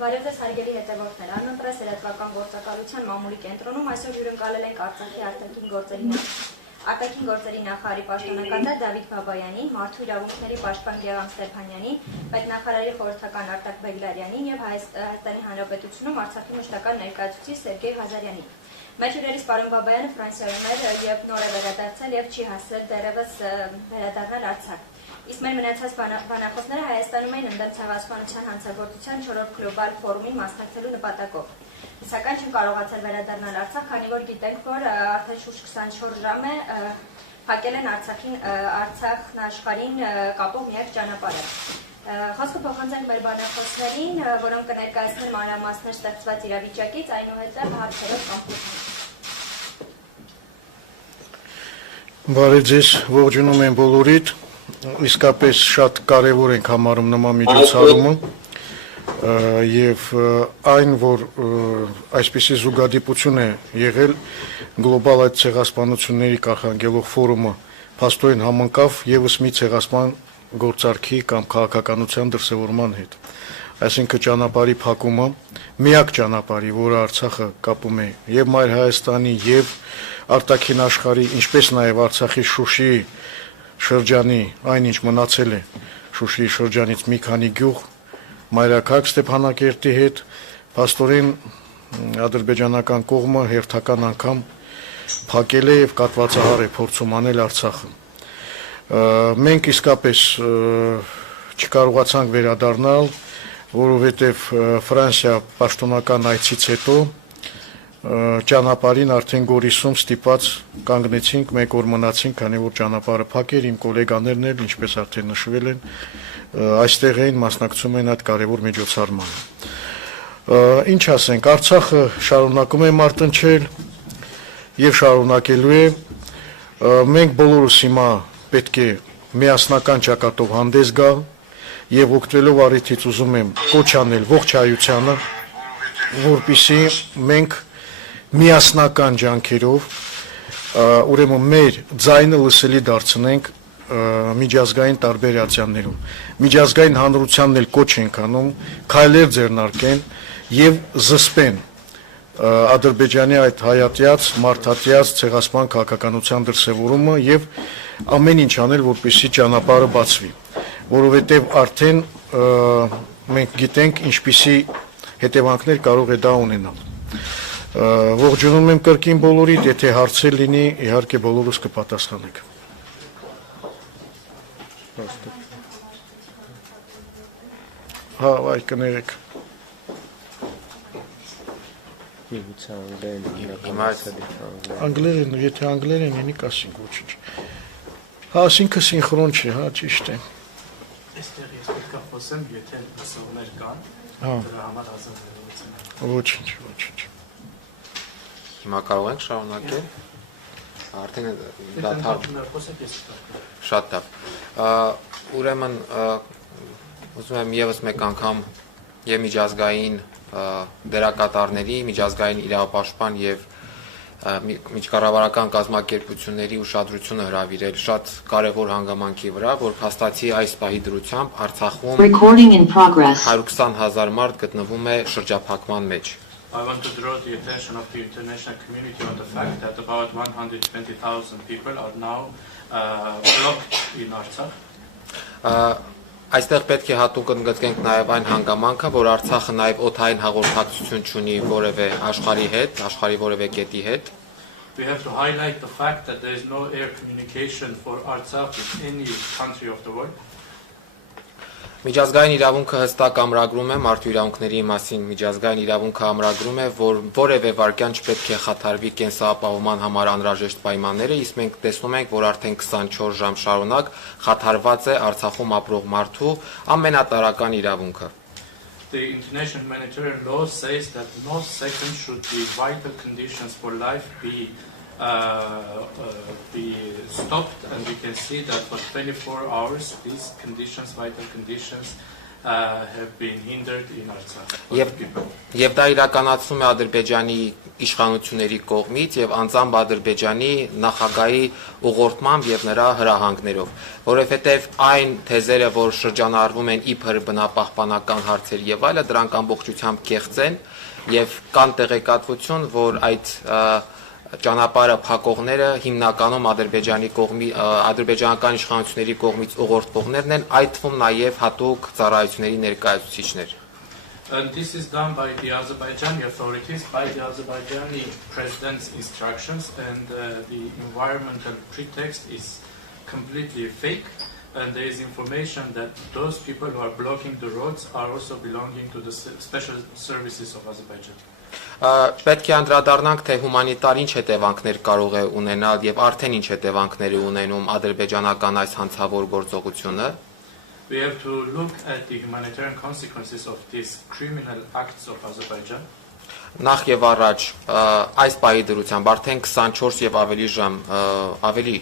Բարևձեզ հարգելի հետևորդներ, Արմենպրես լրատվական գործակալության մամուլի կենտրոնում այսօր հյուրընկալել ենք Արցախի արտաքին գործերի նախարարի պաշտոնակատար Դավիթ Բաբայանին, մարդու իրավունքների պաշտպան Գեղամ Ստեփանյանին, պետնախարարի խորհրդական Արտակ Բեգլարյանին եւ Հայաստանի Հանրապետությունում Արցախի մշտական ներկայացուցիչ Սերգեյ Ղազարյանին։ Մեր հյուրերից պարոն Բաբայանը Ֆրանսիայում էր եւ նոր է վերադարձել եւ չի հասել դեռևս վերադառնալ Արցախ։ Իսկ մեր մնացած բանախոսները Հայաստանում էին ընդդեմ ցեղասպանության հանցագործության 4-րդ գլոբալ ֆորումին մասնակցելու նպատակով։ Սակայն չեն կարողացել վերադառնալ Արցախ, քանի որ գիտենք, որ արդեն շուրջ 24 ժամ է փակել են Արցախն աշխարհին կապող միակ ճանապարհը։ Խոսքը փոխանցենք մեր բանախոսներին, որոնք կներկայացնեն մանրամասներ ստեղծված իրավիճակից, այնուհետև հարցերով կամփոփեն։ Բարև ձեզ, ողջունում եմ բոլորիդ։ Իսկապես շատ կարևոր ենք համարում նման միջոցառումը եւ այն, որ այսպիսի զուգադիպություն է եղել գլոբալ այդ ցեղասպանությունների կանխարգելող ֆորումը փաստորեն համընկավ եւս մի ցեղասպան գործարքի կամ քաղաքականության դրսևորման հետ։ Այսինքն ճանապարհի փակումը, միակ ճանապարհի, որը Արցախը կապում է եւ Մայր Հայաստանի եւ արտաքին աշխարհի, ինչպես նաեւ Արցախի Շուշիի շրջանի, այնինչ մնացել է Շուշիի շրջանից մի քանի գյուղ մայրաքաղաք Ստեփանակերտի հետ, փաստորեն ադրբեջանական կողմը հերթական անգամ փակել է եւ կատվածահար է փորձում անել Արցախը։ Մենք իսկապես չկարողացանք վերադառնալ, որովհետեւ Ֆրանսիա պաշտոնական այցից հետո ճանապարհին արդեն Գորիսում ստիպած կանգնեցինք, մեկ օր մնացինք, քանի որ ճանապարհը փակ էր, իմ գոլեգաներն էլ, ինչպես արդեն նշվել են, այստեղ էին մասնակցում են այդ կարևոր միջոցառմանը։ Ինչ ասենք, Արցախը շարունակում է մարտնչել եւ շարունակելու է։ Մենք բոլորս հիմա պետք է միասնական ճակատով հանդես գալ եւ օգտվելով առիթից ուզում եմ կոչ անել ողջ հայությանը, որպեսզի մենք միասնական ջանքերով ուրեմն մեր ձայնը լսելի դարձնենք միջազգային տարբեր ատյաններում։ Միջազգային հանրությանն էլ կոչ ենք անում քայլեր ձեռնարկեն եւ զսպեն Ադրբեջանի այդ հայատյաց, մարդատյաց ցեղասպան քաղաքականության դրսևորումը եւ ամեն ինչ անել, որպեսզի ճանապարհը բացվի, որովհետեւ արդեն մենք գիտենք ինչպիսի հետևանքներ կարող է դա ունենալ։ Ողջունում եմ կրկին բոլորիդ, եթե հարցեր լինի, իհարկե բոլորս կպատասխանենք։ Հա, այ կներեք։ Անգլերեն, եթե անգլերեն ինի կասինք ոչինչ։ Հա, ասինքը սինխրոն չի, հա, ճիշտ է։ Այստեղ ես պետք է խոսեմ, եթե լսողներ կան, դրա համար ազնվելություն։ Ոչինչ, ոչինչ։ Հիմա կարող ենք շարունակել։ Արդեն շատ լավ։ Ուրեմն ուզում եմ եւս մեկ անգամ եւ միջազգային դերակատարների, միջազգային իրավապաշտպան եւ միջկառավարական կազմակերպությունների ուշադրությունը հրավիրել շատ կարևոր հանգամանքի վրա, որ փաստացի այս պահի դրությամբ Արցախում 120,000 մարդ գտնվում է շրջափակման մեջ։ I want to draw the attention of the international community on the fact that about 120,000 people are now blocked in Artsakh. Այստեղ պետք է հատուկ ընդգծենք նաև այն հանգամանքը, որ Արցախը նաև օդային հաղորդակցություն չունի որևէ աշխարհի հետ, աշխարհի որևէ կետի հետ։ We have to highlight the fact that there is no air communication for Artsakh with any country of the world. Միջազգային իրավունքը հստակ ամրագրում է մարդու իրավունքների մասին, միջազգային իրավունքը ամրագրում է, որ որևէ վարքյան չպետք է խաթարվի կենսապահովման համար անհրաժեշտ պայմանները, իսկ մենք տեսնում ենք, որ արդեն 24 ժամ շարունակ խաթարված է Արցախում ապրող մարդու ամենատարրական իրավունքը։ The international humanitarian law says that no second should be vital conditions for life be stopped, and we can see that for 24 hours these conditions, vital conditions, have been hindered in Artsakh. Եվ դա իրականացվում է Ադրբեջանի իշխանությունների կողմից եւ անձամբ Ադրբեջանի նախագահի ուղղորդմամբ եւ նրա հրահանգներով, որովհետեւ այն թեզերը, որ շրջանառվում են իբր բնապահպանական հարցեր եւ այլը, դրանք ամբողջությամբ կեղծ են եւ կան տեղեկատվություն, որ այդ ճանապարհը փակողները հիմնականում ադրբեջանական իշխանությունների կողմից ուղղորդվողներն են, այդ թվում նաև հատուկ ծառայությունների ներկայացուցիչներ։ And this is done by the Azerbaijani authorities, by the Azerbaijani president's instructions, and the environmental pretext is completely fake. And there is information that those people who are blocking the roads are also belonging to the special services of Azerbaijan. Պետք է անդրադառնանք, թե հումանիտար ինչ հետևանքներ կարող է ունենալ եւ արդեն ինչ հետևանքներ է ունենում ադրբեջանական այս հանցավոր գործողությունը։ We have to look at the humanitarian consequences of these criminal acts of Azerbaijan. Նախ եւ առաջ այս պահի դրությամբ արդեն 24 եւ ավելի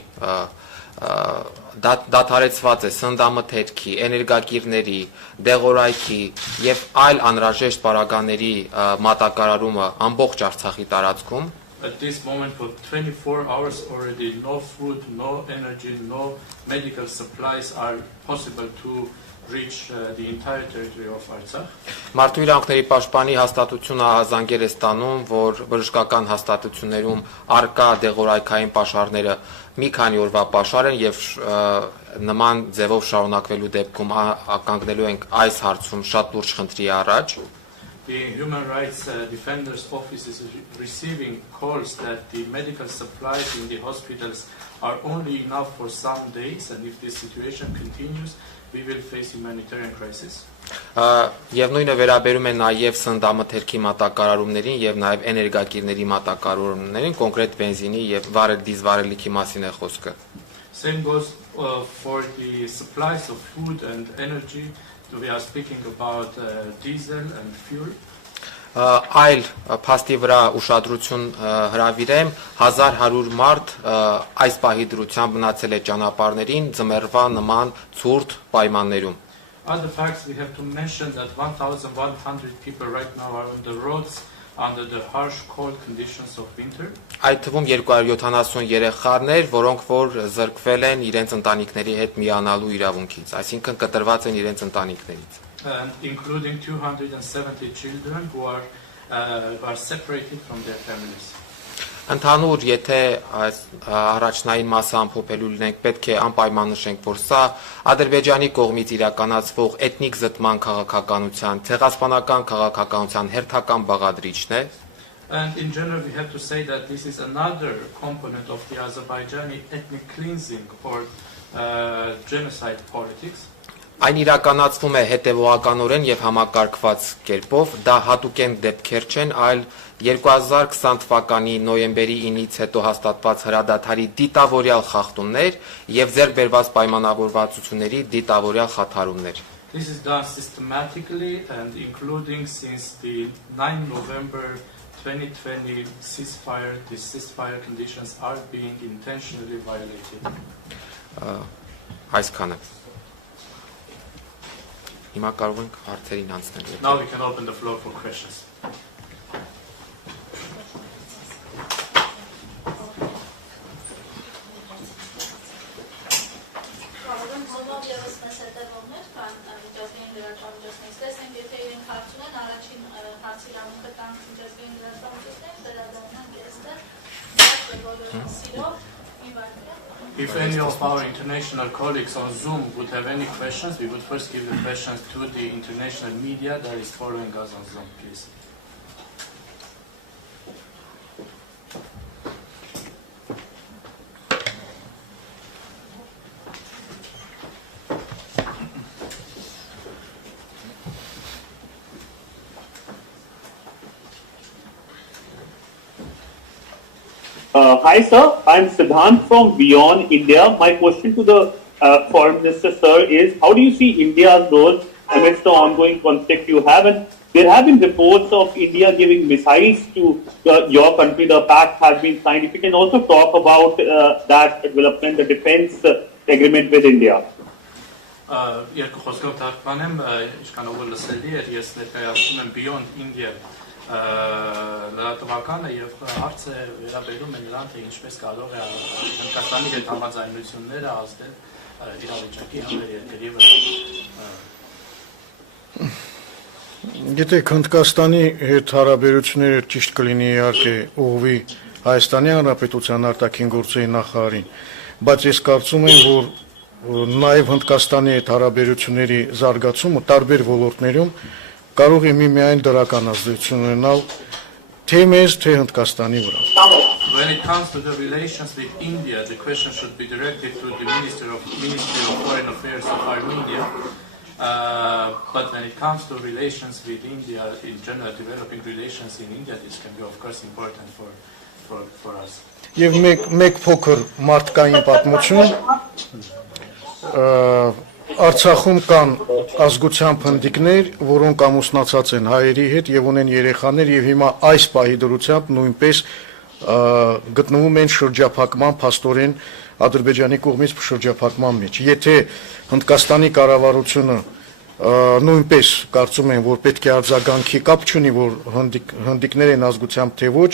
դադարեցված է սննդամթերքի, էներգակիրների, դեղորայքի եւ այլ անհրաժեշտ պարագաների մատակարարումը ամբողջ Արցախի տարածքում։ At this moment for 24 hours already no food, no energy, no medical supplies are possible to reach the entire territory of Artsakh. Մարդու իրավունքների պաշտպանի հաստատությունը հազանգեր է ստանում, որ բժշկական հաստատություններում արկա դեղորայքային պաշարները մի քանի օրվա պաշար են եւ նման ձևով շարունակվելու դեպքում ականգնելու ենք այս հարցում շատ լուրջ խնդրի առաջ։ The Human Rights Defenders Office is receiving calls that the medical supplies in the hospitals are only enough for some days, and if this situation continues, we will face humanitarian crisis. Եվ նույնը վերաբերում է նաև սննդամթերքի մատակարարումներին եւ նաև էներգակիրների մատակարարումներին, կոնկրետ բենզինի եւ դիզվարելիքի մասին է խոսքը։ Same goes for the supplies of food and energy. We are speaking about diesel and fuel. Այլ փաստի վրա ուշադրություն հրավիրեմ 1100 մարդ այս պահի դրությամբ մնացել է ճանապարհներին ձմեռվա նման ցուրտ պայմաններում։ Other facts we have to mention that 1100 people right now are on the roads under the harsh cold conditions of winter. Այդ թվում 270 երեխաներ, որոնք որ զրկվել են իրենց ընտանիքների հետ միանալու իրավունքից, այսինքն կտրված են իրենց ընտանիքներից։ And including 270 children who are separated from their families. Ընդհանուր, եթե այս առաջնային մասը ամփոփելու լինենք, պետք է անպայման նշենք, որ սա Ադրբեջանի կողմից իրականացվող էթնիկ զտման քաղաքականության, ցեղասպանական քաղաքականության հերթական բաղադրիչն է։ And in general we have to say that this is another component of the Azerbaijani ethnic cleansing or genocide politics. Այն իրականացվում է հետևողականորեն եւ համակարգված կերպով, դա հատուկեն դեպքեր չեն, այլ 2020 թվականի նոյեմբերի 9-ից հետո հաստատված հրադադարի դիտավորյալ խախտումներ եւ ձեռք բերված պայմանավորվածությունների դիտավորյալ խաթարումներ։ This is done systematically and including since the 9 November 2020 ceasefire. The ceasefire conditions are being intentionally violated. Այսքանը։ Հիմա կարող ենք հարցերին անցնել։ Now we can open the floor for questions. If any of our international colleagues on Zoom would have any questions, we would first give the questions to the international media that is following us on Zoom, please. Hi sir, I am Siddhant from Beyond India. My question to the Foreign Minister sir is, how do you see India's role amidst the ongoing conflict you have? And there have been reports of India giving missiles to your country. The pact has been signed. If you can also talk about that development, the defense agreement with India. Երկու խոսքով թարգմանեմ, ինչքանով որ լսելի էր, ես ներկայացնում եմ Beyond India լրատվականը եւ հարցը վերաբերում է նրան, թե ինչպես կարող է Հնդկաստանի հետ համաձայնությունները ազդել իրավիճակի համեր երկրի վրա։ Գիտեք, Հնդկաստանի հետ հարաբերությունները ճիշտ կլինի իհարկե ուղղվի Հայաստանի Հանրապետության արտաքին գործերի նախարարին, բայց ես կարծում եմ, որ նաև Հնդկաստանի հետ հարաբերությունների զարգացումը տարբեր ոլորտներում կարող է միայն դրական ազդեցություն ունենալ թե մեզ, թե Հնդկաստանի վրա։ When it comes to the relations with India, the question should be directed to the Ministry of Foreign Affairs of Armenia. But when it comes to relations with India, in general, developing relations in India, this can be, of course, important for us. Եվ մեկ փոքր մարդկային պատմություն Արցախում կան ազգությամբ հնդիկներ, որոնք ամուսնացած են հայերի հետ եւ ունեն երեխաներ եւ հիմա այս պահի դրությամբ նույնպես գտնվում են շրջափակման փաստորեն Ադրբեջանի կողմից շրջափակման մեջ։ Եթե Հնդկաստանի կառավարությունը նույնպես կարծում են, որ պետք է արձագանքի, կապ չունի, որ հնդիկներ են ազգությամբ թե ոչ,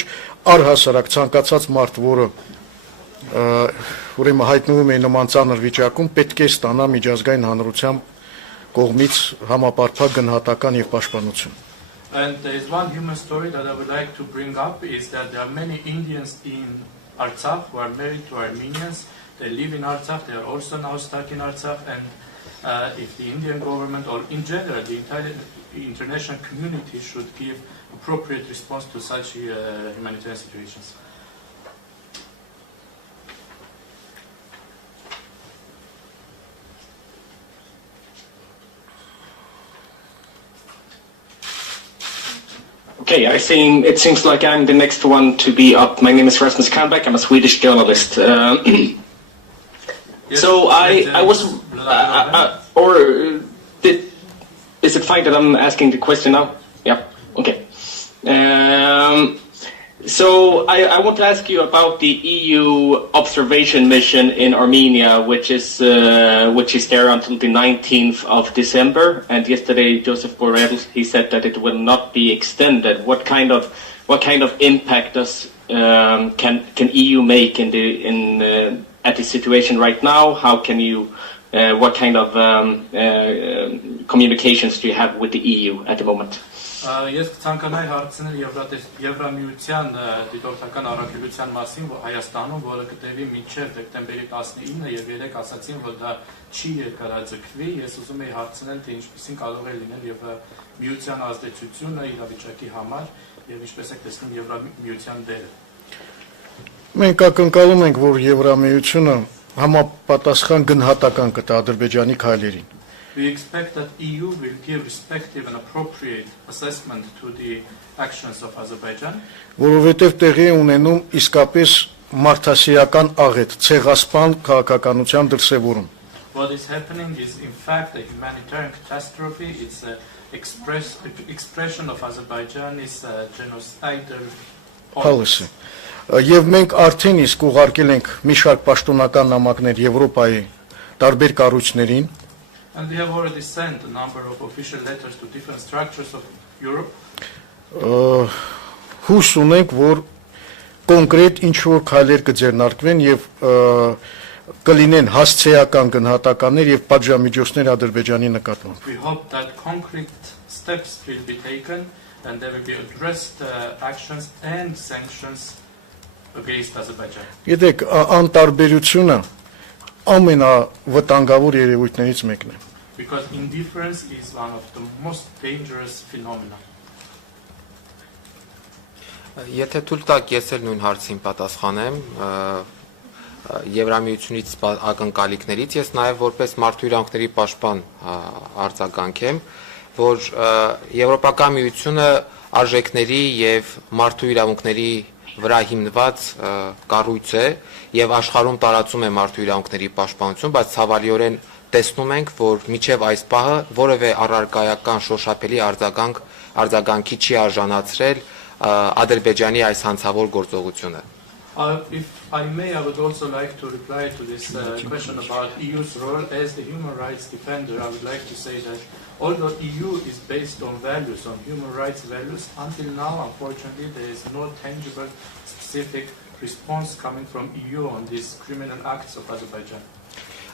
առհասարակ ցանկացած մարդ, որը ուրեմն հայտնվում է նման ծանր վիճակում, պետք է ստանա միջազգային հանրության կողմից համապարփակ գնահատական եւ պաշտպանություն։ And there is one human story that I would like to bring up is that there are many Indians in Artsakh who are married to Armenians. They live in Artsakh. They are also now stuck in Artsakh. And if the Indian government or in general the entire international community should give appropriate response to such humanitarian situations. Okay, it seems like I'm the next one to be up. My name is Rasmus Kahnbeck. I'm a Swedish journalist. Yes, so I was, is it fine that I'm asking the question now? Yeah, okay. So I want to ask you about the EU observation mission in Armenia, which is there until the 19th of December. And yesterday, Joseph Borrell, he said that it will not be extended. What kind of impact does can EU make at the situation right now? How can you? What kind of communications do you have with the EU at the moment? Ես կցանկանայի հարցնել Եվրամիության դիտորդական առաքելության մասին Հայաստանում, որը կտևի մինչև դեկտեմբերի 19-ը եւ երեք ասացին, որ դա չի երկարաձգվի, ես ուզում եի հարցնել, թե ինչպեսին կարող է լինել Եվրամիության ազդեցությունը իրավիճակի համար եւ ինչպես եք տեսնում Եվրամիության դերը։ Մենք ակնկալում ենք, որ Եվրամիությունը համապատասխան գնահատական կտա Ադրբեջանի քայլերին։ We expect that EU will give respective and appropriate assessment to the actions of Azerbaijan. Որովհետև տեղի է ունենում իսկապես մարդասիրական աղետ, ցեղասպան քաղաքականության դրսևորում։ What is happening is in fact a humanitarian catastrophe. It's an expression of Azerbaijan's genocidal policy. Եվ մենք արդեն իսկ ուղարկել ենք մի շարք պաշտոնական նամակներ Եվրոպայի տարբեր կառույցներին։ And we have already sent a number of official letters to different structures of Europe. Հույս ունենք, որ կոնկրետ ինչ-որ քայլեր կձեռնարկվեն եւ կլինեն հասցեական գնահատականներ եւ պատժամիջոցներ Ադրբեջանի նկատմամբ։ We hope that concrete steps will be taken and there will be addressed actions and sanctions against Azerbaijan. Գիտեք, անտարբերությունը ամենավտանգավոր երևույթներից մեկն է։ Because indifference is one of the most dangerous phenomena. Եթե թույլ տաք, ես էլ նույն հարցին պատասխանեմ, Եվրամիությունից ակնկալիքներից ես նաև որպես մարդու իրավունքների պաշտպան արձագանքեմ, որ Եվրոպական միությունը արժեքների եւ մարդու իրավունքների վրա հիմնված կառույց է եւ աշխարհում տարածում է մարդու իրավունքների պաշտպանություն, բայց ցավալիորեն տեսնում ենք, որ միջև այս պահը որևէ առարկայական շոշափելի արձագանքի չի արժանացրել Ադրբեջանի այս հանցավոր գործողությունը։ If I may, I would also like to reply to this question about EU's role as the human rights defender. I would like to say that although EU is based on values, on human rights values, until now, unfortunately, there is no tangible, specific response coming from EU on these criminal acts of Azerbaijan.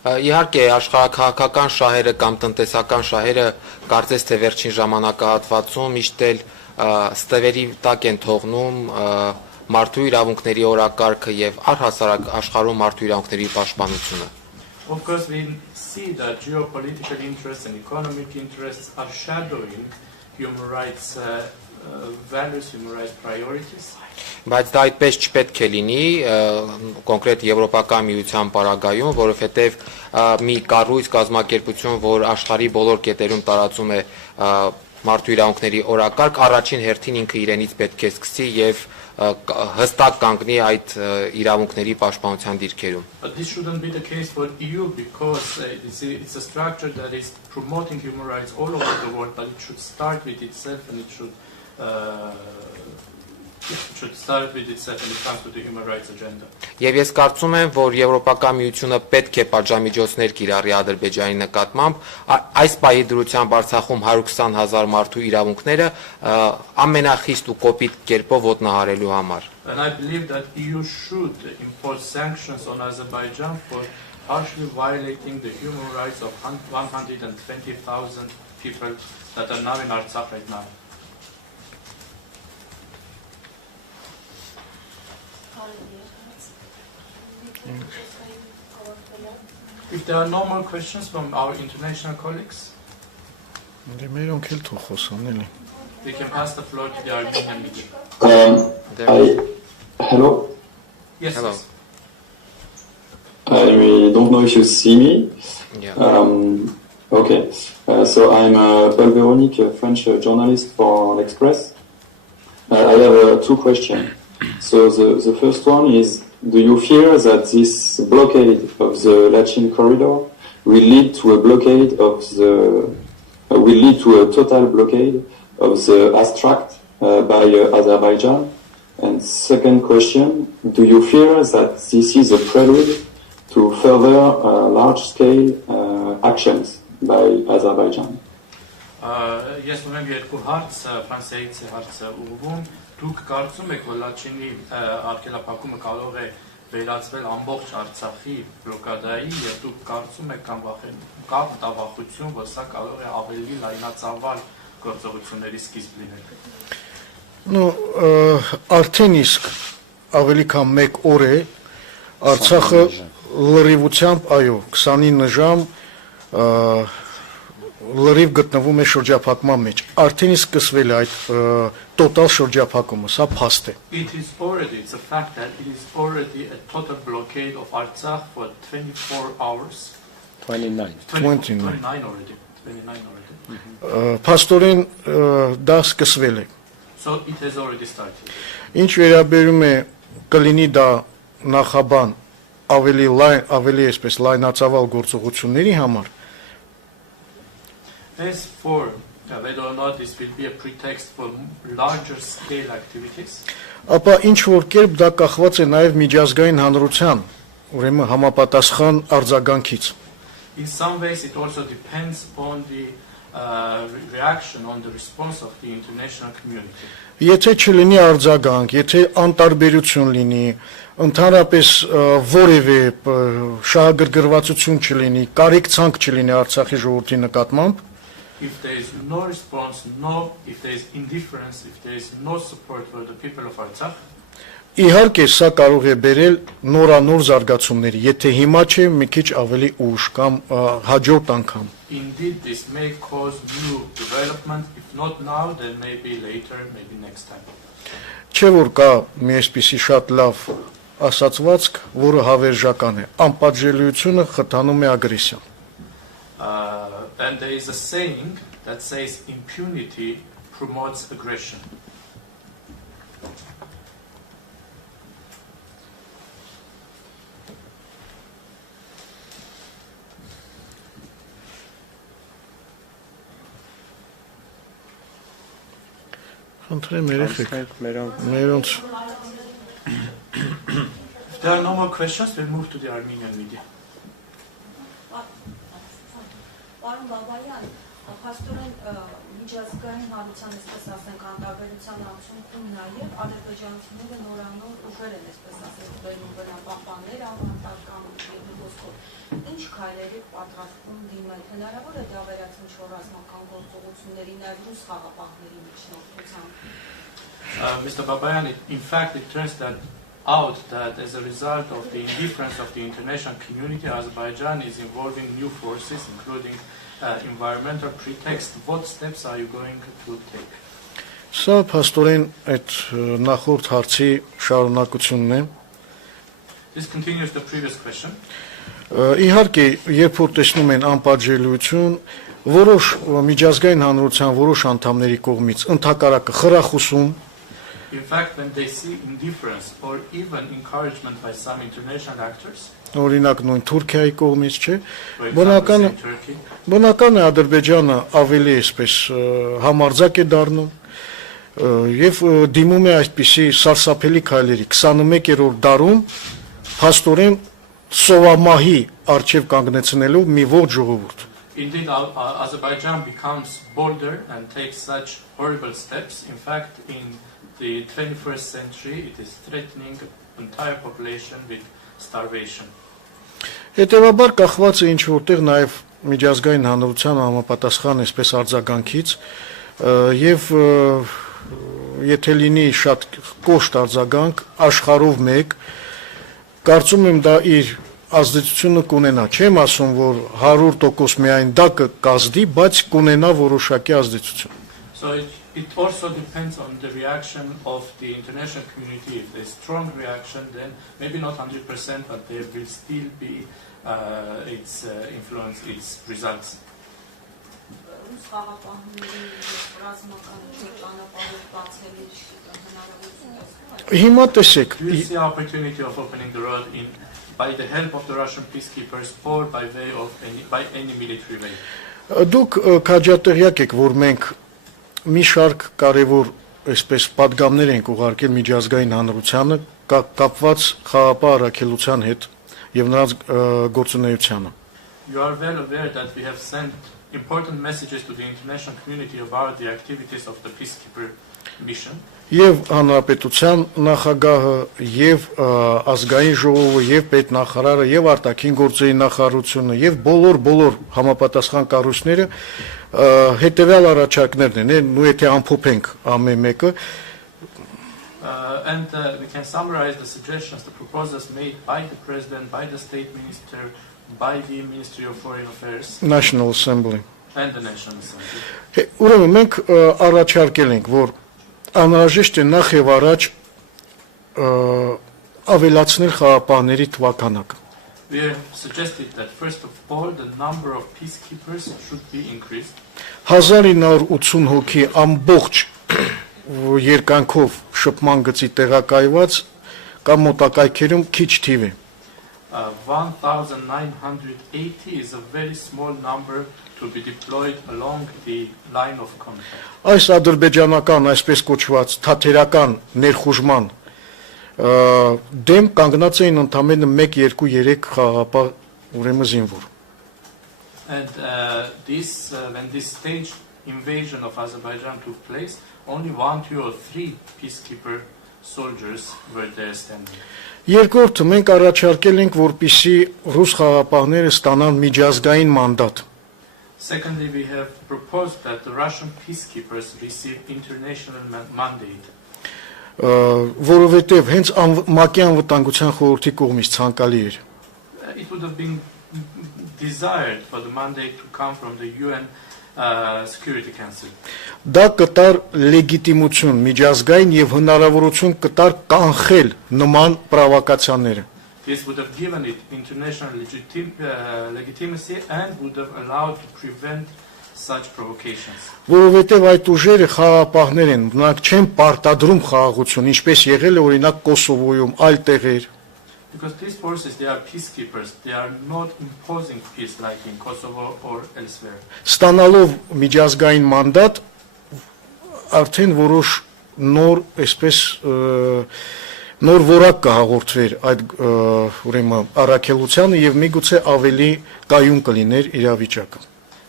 Իհարկե աշխարհակահաղական շահերը կամ տնտեսական շահերը կարծես թե վերջին ժամանակահատվածում միշտ էլ ստվերի տակ են թողնում մարդու իրավունքների օրակարգը եւ առհասարակ աշխարհում մարդու իրավունքների պաշտպանությունը. Of course, we see that geopolitical interests and economic interests are shadowing human rights values, human rights priorities. Բայց դա այդպես չպետք է լինի կոնկրետ Եվրոպական միության պարագայում, որովհետև մի կառույց կազմակերպություն, որ աշխարհի բոլոր կետերում տարածում է մարդու իրավունքների օրակարգ, առաջին հերթին ինքը իրենից պետք է սկսի եւ հստակ կանգնի այդ իրավունքների պաշտպանության դիրքերում. But this shouldn't be the case for EU because it's a structure that is promoting human rights all over the world, but it should start with itself and it should start with itself when it comes to the human rights agenda. Եվ ես կարծում եմ, որ Եվրոպական միությունը պետք է պատժամիջոցներ կիրառի Ադրբեջանի նկատմամբ, այս պահի դրությամբ Արցախում 120,000 մարդու իրավունքները ամենախիստ ու կոպիտ կերպով ոտնահարելու համար. And I believe that EU should impose sanctions on Azerbaijan for harshly violating the human rights of 120,000 people that are now in Artsakh right now. If there are no more questions from our international colleagues, we can pass the floor to the Armenian media. Hello? Yes. Hello. Yes. I don't know if you see me. Yeah. Okay. So I'm Paul Véronique, a French journalist for L'Express. I have two questions. So the first one is, do you fear that this blockade of the Lachin corridor will lead to a blockade of will lead to a total blockade of the Astract by Azerbaijan? And second question, do you fear that this is a prelude to further large-scale actions by Azerbaijan? Ես ունեմ երկու հարց, Ֆրանսիայից է հարցը ուղղվում. Դուք կարծում եք, որ Լաչինի արգելափակումը կարող է վերածվել ամբողջ Արցախի բլոկադայի եւ դուք կարծում եք կամ մտավախություն, որ սա կարող է ավելի լայնածավալ գործողությունների սկիզբ լինել։ Արդեն իսկ ավելի քան 1 օր է Արցախը լրիվությամբ, այո, 29 ժամ լրիվ գտնվում է շրջափակման մեջ։ Արդեն իսկ սկսվել է այդ տոտալ շրջափակումը, սա փաստ է։ It's a fact that it is already a total blockade of Artsakh for 24 hours. 29 already. Փաստորեն դա սկսվել է։ So it has already started. Ինչ վերաբերում է կլինի դա նախաբան ավելի այսպես լայնածավալ գործողությունների համար, As for whether or not this will be a pretext for larger scale activities, ապա ինչ որ կերպ դա կախված է նաև միջազգային հանրության, ուրեմն համապատասխան արձագանքից։ in some ways it also depends on the reaction, on the response of the international community. Եթե չլինի արձագանք, եթե անտարբերություն լինի, ընդհանրապես որևէ շահագրգռվածություն չլինի, կարիք-ցանք չլինի Արցախի ժողովրդի նկատմամբ, If there is no response, if there is indifference, if there is no support for the people of Artsakh, իհարկե սա կարող է բերել նորանոր զարգացումների, եթե հիմա չէ, մի քիչ ավելի ուշ կամ հաջորդ անգամ։ Indeed, this may cause new development. If not now, then maybe later, maybe next time. Չէ որ կա մի այսպիսի շատ լավ ասացվածք, որը հավերժական է, անպատժելիությունը խթանում է ագրեսիան։ And there is a saying that says impunity promotes aggression. Խնդրեմ երեխեք, մերոնց there are no more questions, we'll move to the Armenian media. Պարոն Բաբայան, փաստորեն միջազգային հանրության, այսպես ասենք, անդրադարձության արդյունքում նաև ադրբեջանցիները նորանոր ուժեր են, այսպես ասենք, բերում բնապահպաններ, ավանդական ոսկոր։ Ինչ քայլերի պատրաստվում դիմել, հնարավոր է դա վերածել ռազմական գործողությունների, նաև ռուս խաղապահների միջնորդությամբ։ Mr. Babayani, in fact, it turns out that as a result of the indifference of the international community, Azerbaijan is involving new forces, including environmental pretext. What steps are you going to take? Սա փաստորեն այդ նախորդ հարցի շարունակությունն է։ This continues the previous question. Իհարկե, երբ որ տեսնում են անպատժելիություն, որոշ միջազգային հանրության որոշ անդամների կողմից ընդհակառակը խրախուսում, In fact, when they see indifference or even encouragement by some international actors, օրինակ նույն Թուրքիայի կողմից չէ, for example, in Turkey, բնական է Ադրբեջանը ավելի այսպես համարձակ է դառնում եւ դիմում է այսպիսի սարսափելի քայլերի 21-րդ դարում փաստորեն սովամահի արչեւ կանգնեցնելով մի ողջ ժողովուրդ։ Indeed, Azerbaijan becomes bolder and takes such horrible steps. In fact, in the 21st century, it is threatening the entire population with starvation. Հետևաբար կախված է ինչ որտեղ նաև միջազգային հանրության համապատասխան այսպես արձագանքից եւ եթե լինի շատ կոշտ արձագանք աշխարհով մեկ կարծում եմ դա իր ազդեցությունը կունենա չեմ ասում որ 100% միայն դա կկազդի բայց կունենա որոշակի ազդեցություն So it also depends on the reaction of the international community. If there's strong reaction, then maybe not 100%, but there will still be its influence, its results. Հիմա տեսեք Do you see opportunity of opening the road by the help of the Russian peacekeepers or by any military way? Դուք քաջատեղյակ եք որ մենք մի շարք կարևոր այսպես պատգամներ ենք ուղարկել միջազգային հանրությանը կապված խաղապահ առաքելության հետ եւ նրանց գործունեությանը You are well aware that we have sent important messages to the international community about the activities of the peacekeeper mission. Եվ հանրապետության նախագահը եւ ազգային ժողովը եւ պետնախարարը եւ արտաքին գործերի նախարարությունը եւ բոլոր համապատասխան կառույցները հետեւյալ առաջարկներն են, ու եթե ամփոփենք ամեն մեկը And we can summarize the suggestions, the proposals made by the president, by the state minister, by the Ministry of Foreign Affairs, National Assembly and the National Assembly. Ուրեմն մենք առաջարկել ենք, որ անհրաժեշտ է նախ եւ առաջ ավելացնել խաղապահների թվականակը We have suggested that first of all the number of peacekeepers should be increased. 1980 հոգի ամբողջ երկայնքով շփման գծի տեղակայված կամ մոտակայքերում քիչ թիվ է 1980 is a very small number to be deployed along the line of contact. Այս ադրբեջանական այսպես կոչված թաթերական ներխուժման դեմ կանգնած էին ընդամենը 1-2-3 խաղապահ ուրեմն զինվոր And when this staged invasion of Azerbaijan took place, only 1, 2 or 3 peacekeeper soldiers were there standing. Երկրորդը մենք առաջարկել ենք որպիսի ռուս խաղապահները ստանան միջազգային մանդատ Secondly, we have proposed that the Russian peacekeepers receive international mandate. Որովհետև հենց ՄԱԿ-ի անվտանգության խորհրդի կողմից ցանկալի էր It would have been desired for the mandate to come from the UN Security Council. Դա կտար լեգիտիմություն միջազգային եւ հնարավորություն կտար կանխել նման պրովոկացիաները This would have given it international legitimacy and would have allowed to prevent such provocations. Որովհետև այդ ուժերը խաղապահներ են, նրանք չեն պարտադրում խաղաղություն, ինչպես եղել է օրինակ Կոսովոյում, այլ տեղեր։ Because these forces, they are peacekeepers. They are not imposing peace like in Kosovo or elsewhere. Ստանալով միջազգային մանդատ արդեն որոշ նոր այսպես նոր որակ կհաղորդվեր այդ ուրեմն առաքելությանը եւ միգուցե ավելի կայուն կլիներ իրավիճակը։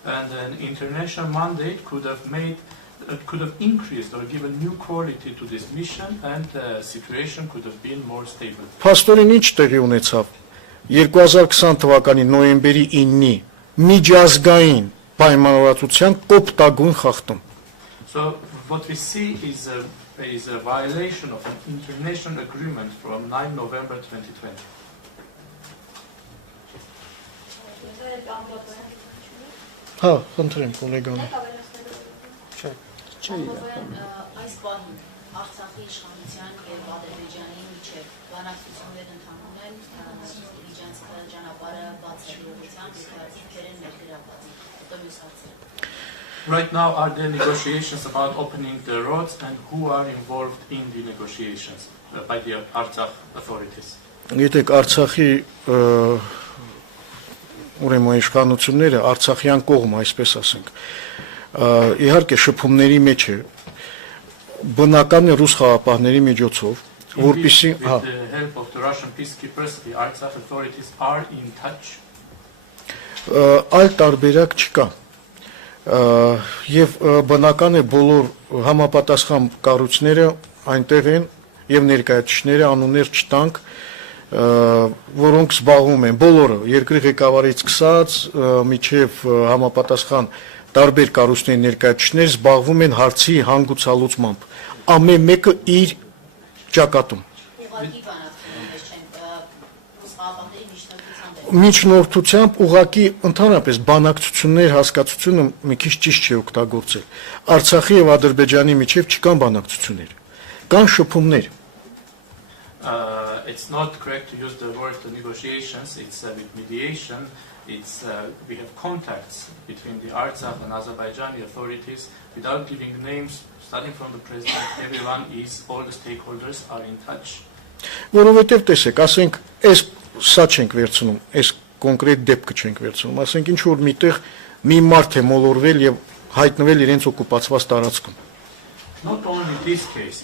And an international mandate could have increased or given new quality to this mission, and the situation could have been more stable. Փաստորեն ինչ տեղի ունեցավ 2020 թվականի նոյեմբերի 9-ի միջազգային պայմանավորվածության կոպտագույն խախտում։ So what we see is a violation of an international agreement from 9 November 2020. Հա, խնդրեմ գոլեգան։ Այս պահին Արցախի իշխանության եւ Ադրբեջանի միջեւ բանակցություններ ընթանում են իրենց ճանապարհը բացելու ուղղությամբ դեպի ներգրաված։ Հետո մյուս հարցը։ Right now, are there negotiations about opening the roads, and who are involved in the negotiations by the Artsakh authorities? Գիտեք, Արցախի ուրեմն իշխանությունները Արցախյան կողմ, այսպես ասենք, իհարկե շփումների մեջ է բնական է ռուս խաղապահների միջոցով, որպեսզի with the help of the Russian peacekeepers, the Artsakh authorities are in touch. Այլ տարբերակ չկա։ Եվ բնական է բոլոր համապատասխան կառույցները այնտեղ են եւ ներկայացուցիչները անուններ չտանք, որոնք զբաղվում են բոլորը երկրի ղեկավարից սկսած միջև համապատասխան տարբեր կառույցների ներկայացուցիչներ զբաղվում են հարցի հանգուցալուծմամբ, ամեն մեկը իր ճակատում։ Միջնորդությամբ ուղղակի ընդհանրապես բանակցություններ հասկացությունը մի քիչ ճիշտ չի օգտագործել։ Արցախի եւ Ադրբեջանի միջև չկան բանակցություններ, կան շփումներ։ It's not correct to use the word negotiations. It's with mediation. It's we have contacts between the Artsakh and Azerbaijani authorities without giving names. Starting from the president, everyone is, all the stakeholders are in touch. Որովհետև տեսեք, ասենք, այս սա չենք վերցնում, այս կոնկրետ դեպքը չենք վերցնում, ասենք ինչ որ միտեղ մի մարդ է մոլորվել եւ հայտնվել իրենց օկուպացված տարածքում։ Not only this case,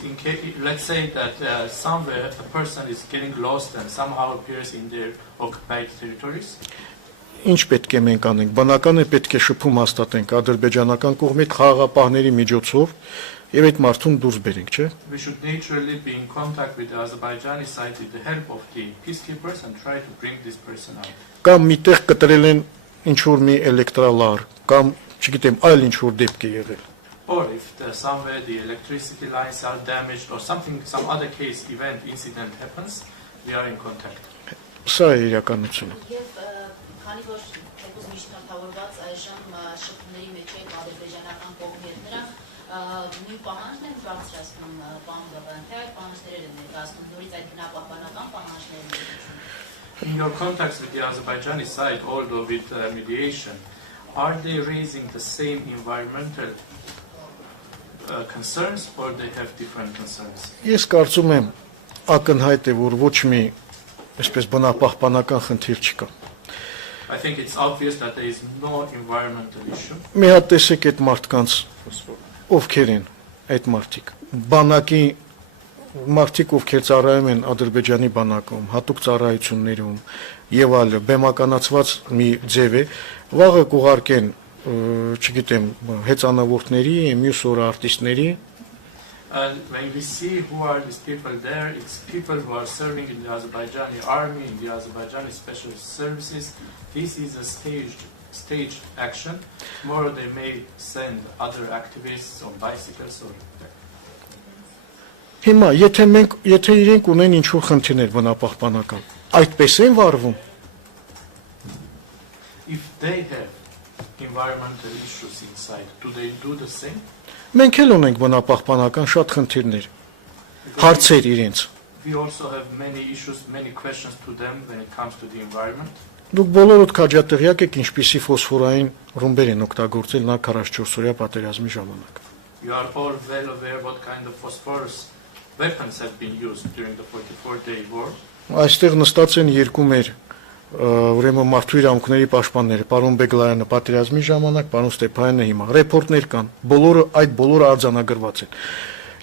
let's say that somewhere a person is getting lost and somehow appears in their occupied territories. Ինչ պետք է մենք անենք, բնական է պետք է շփում հաստատենք ադրբեջանական կողմից խաղաղապահների միջոցով եւ այդ մարդուն դուրս բերենք, չէ՞։ We should naturally be in contact with the Azerbaijani side with the help of the peacekeepers and try to bring this person out. Կամ միտեղ կտրել են ինչ որ մի էլեկտրալար, կամ չգիտեմ, այլ ինչ որ դեպք է եղել։ Or if somewhere the electricity lines are damaged or some other case event incident happens, we are in contact. Սա է իրականությունը։ Եվ քանի որ թեկուզ միջնորդավորված այժմ շփումների մեջ է ադրբեջանական կողմի հետ նրանք մի պահանջն են բարձրացնում պարոն Բաբայան, թե այդ պահանջները են ներկայացնում նորից այդ բնապահպանական պահանջներն են։ In your contacts with the Azerbaijani side, although with mediation, are they raising the same environmental concerns or they have different concerns? Ես կարծում եմ ակնհայտ է, որ ոչ մի այսպես բնապահպանական խնդիր չկա։ I think it's obvious that there is no environmental issue. Մի հատ տեսեք այդ մարդկանց ովքեր են այդ մարդիկ։ Բանակի մարդիկ ովքեր ծառայում են Ադրբեջանի բանակում, հատուկ ծառայություններում եւ այլ բեմականացված մի ձև է, վաղը կուղարկեն, չգիտեմ, հեծանավորների, մյուս օր արտիստների։ And when we see who are these people there, it's people who are serving in the Azerbaijani army, in the Azerbaijani special services. This is a staged action. Tomorrow they may send other activists on bicycles or. Հիմա, եթե իրենք ունեն ինչ-որ խնդիրներ բնապահպանական, այդպես են վարվում։ If they have environmental issues inside, do they do the same? Մենք էլ ունենք բնապահպանական շատ խնդիրներ, հարցեր իրենց։ We also have many issues, many questions to them when it comes to the environment. Դուք բոլորդ քաջատեղյակ եք ինչպիսի ֆոսֆորային ռումբեր են օգտագործել նա 44-օրյա պատերազմի ժամանակ։ You are all well aware what kind of phosphorus weapons have been used during the 44-day war. Այստեղ նստած են երկու մեր ուրեմն մարդու իրավունքների պաշտպանները, պարոն Բեգլարյանը պատերազմի ժամանակ, պարոն Ստեփանյանը հիմա ռեպորտներ կան, բոլորը արձանագրված են։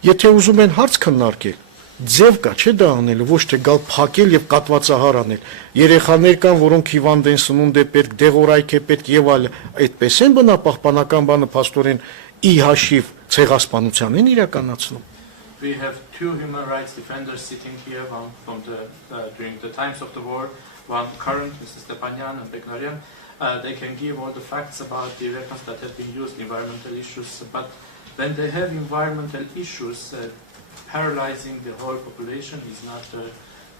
Եթե ուզում են հարց քննարկել, ձև կա, չէ՞ դա անելու, ոչ թե գալ փակել եւ կատվածահար անել։ Երեխաներ կան, որոնք հիվանդ են, սնունդ է պետք, դեղորայք է պետք եւ այլ, այդպես են բնապահպանական բանը փաստորեն ի հաշիվ ցեղասպանության են իրականացնում։ We have two human rights defenders sitting here from during the times of the war, one current, Mrs. Stephanyan and Beglarian. They can give all the facts about the weapons that have been used, environmental issues, but when they have environmental issues, paralyzing the whole population is not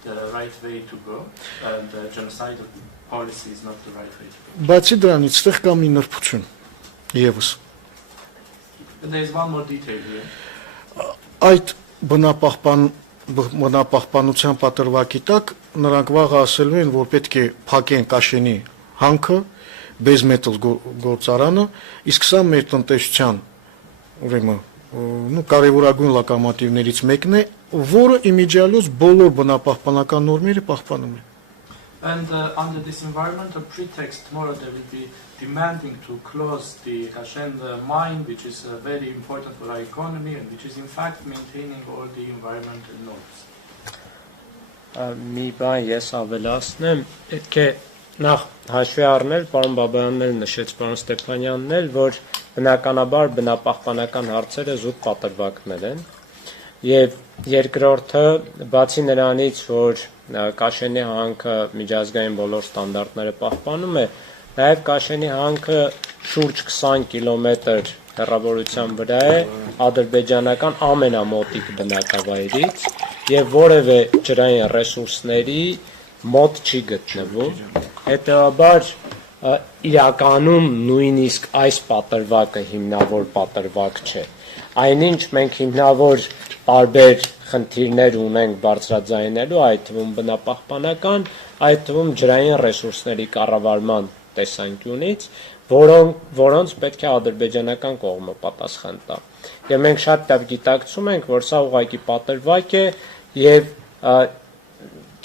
the right way to go, and genocidal policy is not the right way to go. Բացի դրանից, այստեղ կա մի նրբություն եւս։ There is one more detail here. Այդ բնապահպանության պատրվակի տակ նրանք վաղը ասելու են, որ պետք է փակեն Կաշենի հանքը, բեզմետալ գործարանը, իսկ սա մեր տնտեսության ուրեմն կարևորագույն լոկոմոտիվներից մեկն է, որը իմիջիալոց բոլոր բնապահպանական նորմերը պահպանում է։ And under this environmental pretext, tomorrow they will be demanding to close the Kashen mine, which is very important for our economy and which is in fact maintaining all the environmental norms. Մի բան ես ավելացնեմ, պետք է նախ հաշվի առնել, պարոն Բաբայանն էլ նշեց, պարոն Ստեփանյանն էլ, որ բնականաբար բնապահպանական հարցերը զուտ պատրվակներ են, եւ երկրորդը, բացի նրանից, որ Կաշենի հանքը միջազգային բոլոր ստանդարտները պահպանում է, նաև Կաշենի հանքը շուրջ 20 կիլոմետր հեռավորության վրա է ադրբեջանական ամենամոտիկ բնակավայրից եւ որևէ ջրային ռեսուրսների մոտ չի գտնվում։ Հետևաբար իրականում նույնիսկ այս պատրվակը հիմնավոր պատրվակ չէ։ Այնինչ մենք հիմնավոր տարբեր խնդիրներ ունենք բարձրաձայնելու, այդ թվում բնապահպանական, այդ թվում ջրային ռեսուրսների կառավարման տեսանկյունից, որոնց պետք է ադրբեջանական կողմը պատասխան տա։ Եվ մենք շատ լավ գիտակցում ենք, որ սա ուղղակի պատրվակ է եւ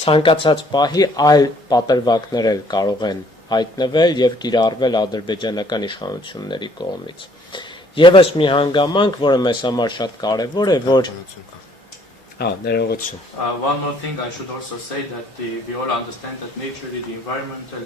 ցանկացած պահի այլ պատրվակներ էլ կարող են հայտնվել եւ կիրառվել ադրբեջանական իշխանությունների կողմից։ Եվս մի հանգամանք, որը մեզ համար շատ կարևոր է, որ ներողություն։ One more thing I should also say that we all understand that naturally the environmental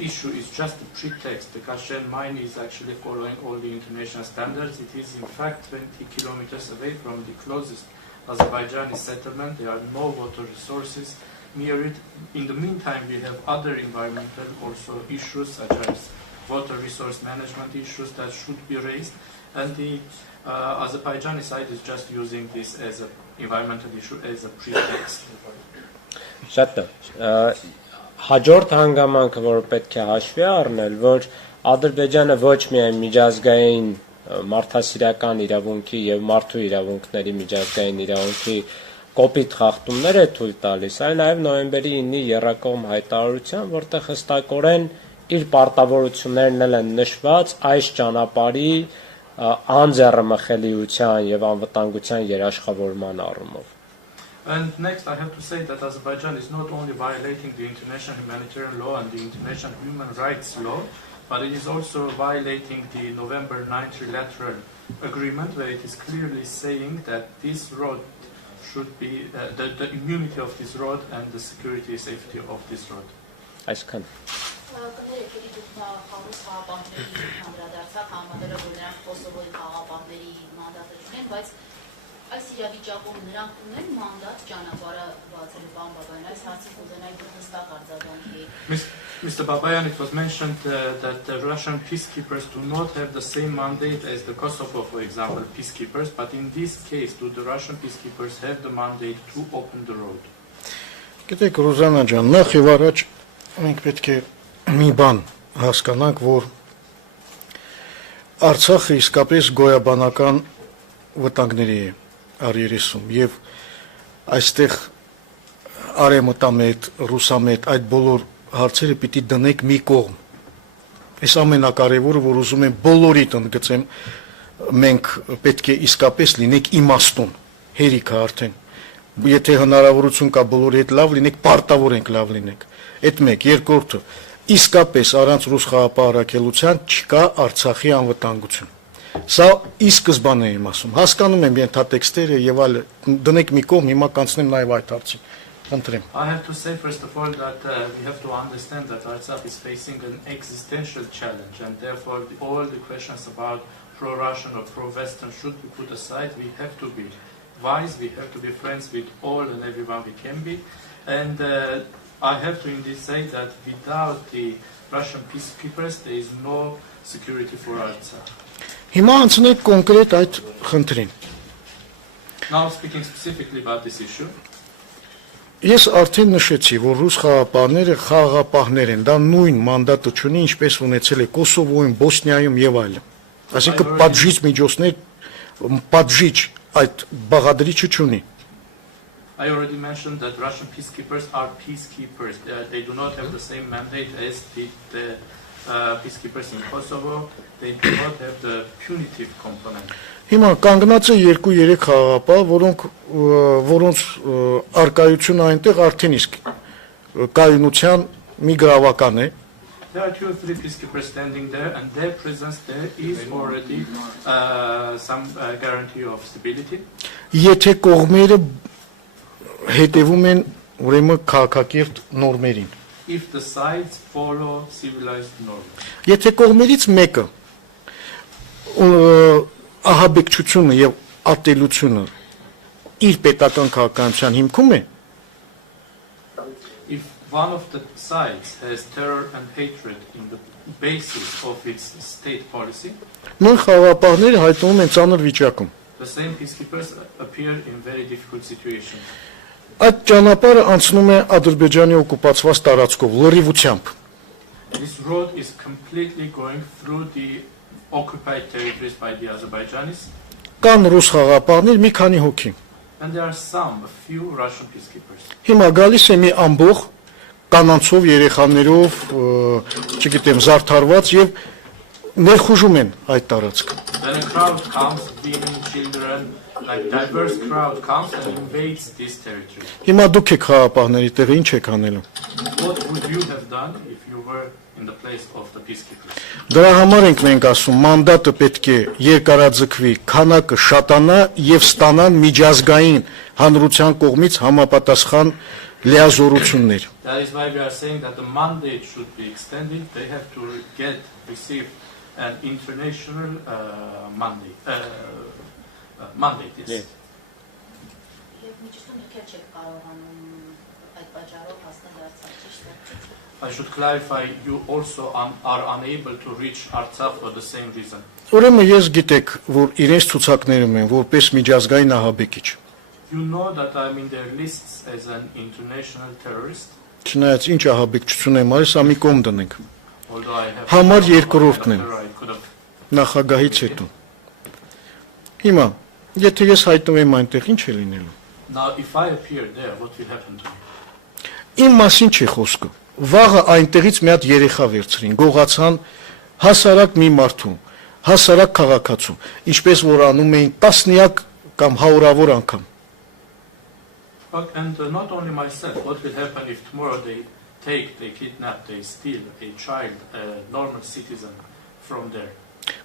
issue is just a pretext. The Kashen mine is actually following all the international standards. It is in fact 20 kilometers away from the closest Azerbaijani settlement. There are no water resources near it. In the meantime, we have other environmental also issues such as water resource management issues that should be raised, and the Azerbaijani side is just using this as an environmental issue as a pretext. Շատ հաջորդ հանգամանքը, որը պետք է հաշվի առնել, որ Ադրբեջանը ոչ միայն միջազգային մարդասիրական իրավունքի եւ մարդու իրավունքների միջազգային իրավունքի կոպիտ խախտումներ է թույլ տալիս, այլ նաեւ նոյեմբերի 9-ի եռակողմ հայտարարության, որտեղ հստակորեն իր պարտավորություններն են նշված այս ճանապարհի անձեռամխելիության եւ անվտանգության երաշխավորման առումով։ And next, I have to say that Azerbaijan is not only violating the international humanitarian law and the international human rights law, but it is also violating the November 9 trilateral agreement, where it is clearly saying that this road should be the immunity of this road and the security and safety of this road. Այսքան։ Այս իրավիճակում նրանք ունեն մանդատ ճանապարհը բացելու բան Բաբայան, այս հարցին կուզենայի հստակ արձագանքի։ Mr. Babayan, it was mentioned that the Russian peacekeepers do not have the same mandate as the Kosovo, for example, peacekeepers, but in this case, do the Russian peacekeepers have the mandate to open the road? Գիտեք, Ռուզանա ջան, նախ եւ առաջ մենք պետք է մի բան հասկանանք, որ Արցախը իսկապես գոյաբանական վտանգների է արիերեսում եւ այստեղ արեմտամետ, ռուսամետ այդ բոլոր հարցերը պիտի դնենք մի կողմ։ Այս ամենակարևորը, որ ուզում եմ բոլորիդ ընդգծեմ, մենք պետք է իսկապես լինենք իմաստուն, հերիքը արդեն։ Եթե հնարավորություն կա բոլորի հետ լավ լինենք, պարտավոր ենք լավ լինենք։ Այդ մեկ, երկրորդը, իսկապես առանց ռուս խաղապահարակելության չկա Արցախի անվտանգություն։ Սա ի սկզբանե եմ ասում։ Հասկանում եմ ենթատեքստերը եւ այլ դնեք մի կողմ, հիմա կանցնեմ նաեւ այդ հարցին։ Խնդրեմ։ I have to say first of all that we have to understand that Artsakh is facing an existential challenge, and therefore all the questions about pro-Russian or pro-Western should be put aside. We have to be wise, we have to be friends with all and everyone we can be, and I have to indeed say that without the Russian peacekeepers there is no security for Artsakh. Հիմա անցնենք կոնկրետ այդ խնդրին։ Now speaking specifically about this issue. Ես արդեն նշեցի, որ ռուս խաղապահները խաղապահներ են, դա նույն մանդատը ունի, ինչպես ունեցել է Կոսովոյում, Բոսնիայում եւ այլն։ Այսինքն պատժիչ միջոցներ, պատժիչ այդ բաղադրիչը չունի։ I already mentioned that Russian peacekeepers are peacekeepers. They do not have the same mandate as the peacekeepers in Kosovo. They do not have the punitive component. Հիմա կանգնած է 2-3 խաղապահ, որոնց արկայությունը այնտեղ արդեն իսկ կայունության մի գրավական է։ There are 2 or 3 peacekeepers standing there, and their presence there is already some guarantee of stability. Եթե կողմերը հետևում են ուրեմն քաղաքակիրթ նորմերին։ If the sides follow civilized norms. Եթե կողմերից մեկը ահաբեկչությունը եւ ատելությունը իր պետական քաղաքականության հիմքում է, if one of the sides has terror and hatred in the basis of its state policy, նույն խաղապահները հայտնվում են ծանր վիճակում։ the same peacekeepers appear in very difficult situations. Այդ ճանապարհը անցնում է Ադրբեջանի օկուպացված տարածքով լրիվությամբ։ This road is completely going through the occupied territories by the Azerbaijanis. Կան ռուս խաղապահներ մի քանի հոգի։ And there are a few Russian peacekeepers. Հիմա գալիս է մի ամբողջ կանանցով, երեխաներով, չգիտեմ, զարդարված եւ ներխուժում են այդ տարածքը։ Then a crowd comes, women, children, like diverse crowd comes and invades this territory. Հիմա դուք եք խաղապահների տեղը ինչ եք անելու։ What would you have done if you were in the place of the peacekeepers? Դրա համար ենք մենք ասում, մանդատը պետք է երկարաձգվի, քանակը շատանա եւ ստանան միջազգային հանրության կողմից համապատասխան լիազորություններ։ That is why we are saying that the mandate should be extended. They have to receive an international mandate. Mandate, yes. I should clarify, you also are unable to reach Artsakh for the same reason. Ուրեմն ես գիտեք, որ իրենց ցուցակներում են որպես միջազգային ահաբեկիչ։ You know that I'm in their lists as an international terrorist. Չնայած ինչ ահաբեկչություն եմ արել, սա մի կողմ դնենք։ Although I have Համար երկրորդն եմ I could have. նախագահից հետո։ Հիմա, եթե ես հայտնվեմ այնտեղ, ինչ է լինելու։ Now if I appear there, what will happen to me? Իմ մասին չի խոսքը։ Վաղը այնտեղից մի հատ երեխա վերցրին, գողացան հասարակ մի մարդու, հասարակ քաղաքացու, ինչպես որ անում էին տասնյակ կամ հարյուրավոր անգամ։ And not only myself, what will happen if tomorrow they kidnap, they steal a child, a normal citizen from there?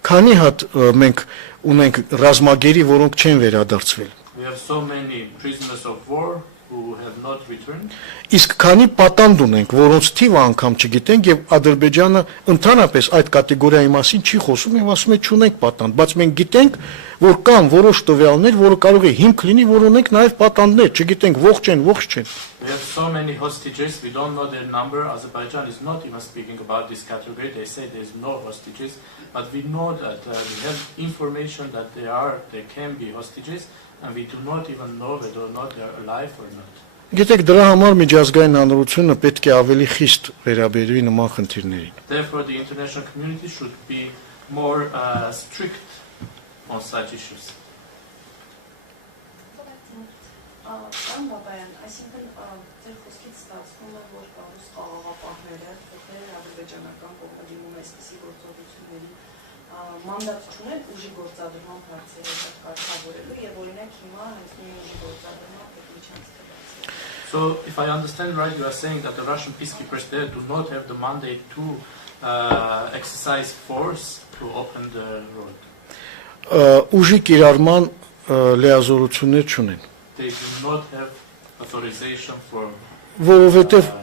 Քանի հատ մենք ունենք ռազմագերի, որոնք չեն վերադարձվել։ We have so many prisoners of war who have not returned. Իսկ քանի պատանդ ունենք, որոնց թիվը անգամ չգիտենք եւ Ադրբեջանը ընդհանրապես այդ կատեգորիայի մասին չի խոսում եւ ասում է չունենք պատանդ, բայց մենք գիտենք, որ կան որոշ տվյալներ, որը կարող է հիմք լինի, որ ունենք նաեւ պատանդներ, չգիտենք ողջ են, ողջ չեն։ We have so many hostages, we don't know their number. Azerbaijan is not even speaking about this category. They say there's no hostages, but we know that we have information that there can be hostages, and we do not even know whether or not they are alive or not. Գիտեք, դրա համար միջազգային հանրությունը պետք է ավելի խիստ վերաբերվի նման խնդիրներին։ Therefore, the international community should be more strict on such issues. Պարոն Բաբայան, այսինքն ձեր խոսքից ստացվում է, որ ռուս խաղաղապահները, ովքեր ադրբեջանական կողմը դիմում է այսպիսի գործողությունների, մանդատ չունեն ուժի գործադրման հարցերը կարգավորելու եւ օրինակ հիմա հենց նույն ուժի գործադրման պետության ցկացել։ So, if I understand right, you are saying that the Russian peacekeepers there do not have the mandate to exercise force to open the road. ուժի կիրառման լիազորություններ չունեն։ They do not have authorization for Որովհետև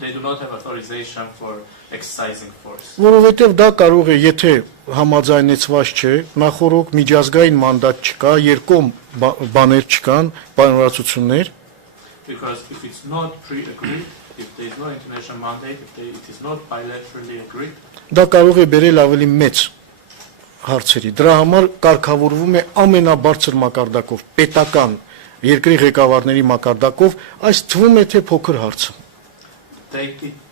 they do not have authorization for exercising force. Որովհետև դա կարող է, եթե համաձայնեցված չէ, նախորոք միջազգային մանդատ չկա, երկկողմ բաներ չկան, պայմանավորվածություններ, Because if it's not pre-agreed, if there is no international mandate, it is not bilaterally agreed, դա կարող է բերել ավելի մեծ հարցերի։ Դրա համար կարգավորվում է ամենաբարձր մակարդակով, պետական երկրի ղեկավարների մակարդակով, այս թվում է թե փոքր հարց։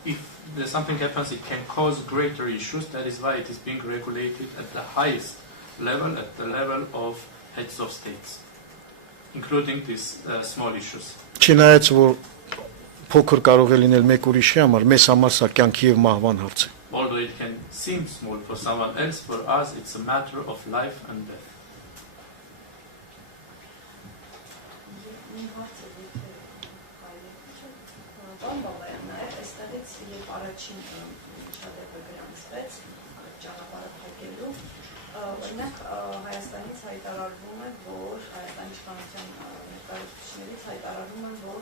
if there's something happens, it can cause greater issues. That is why it is being regulated at the highest level, at the level of heads of states, including these small issues. Չնայած որ փոքր կարող է լինել մեկ ուրիշի համար, մեզ համար սա կյանքի եւ մահվան հարց է։ Although it can seem small for someone else, for us it's a matter of life and death. Օրինակ Հայաստանից հայտարարվում է, որ Հայաստանի իշխանության ներկայացուցիչներից հայտարարվում է, որ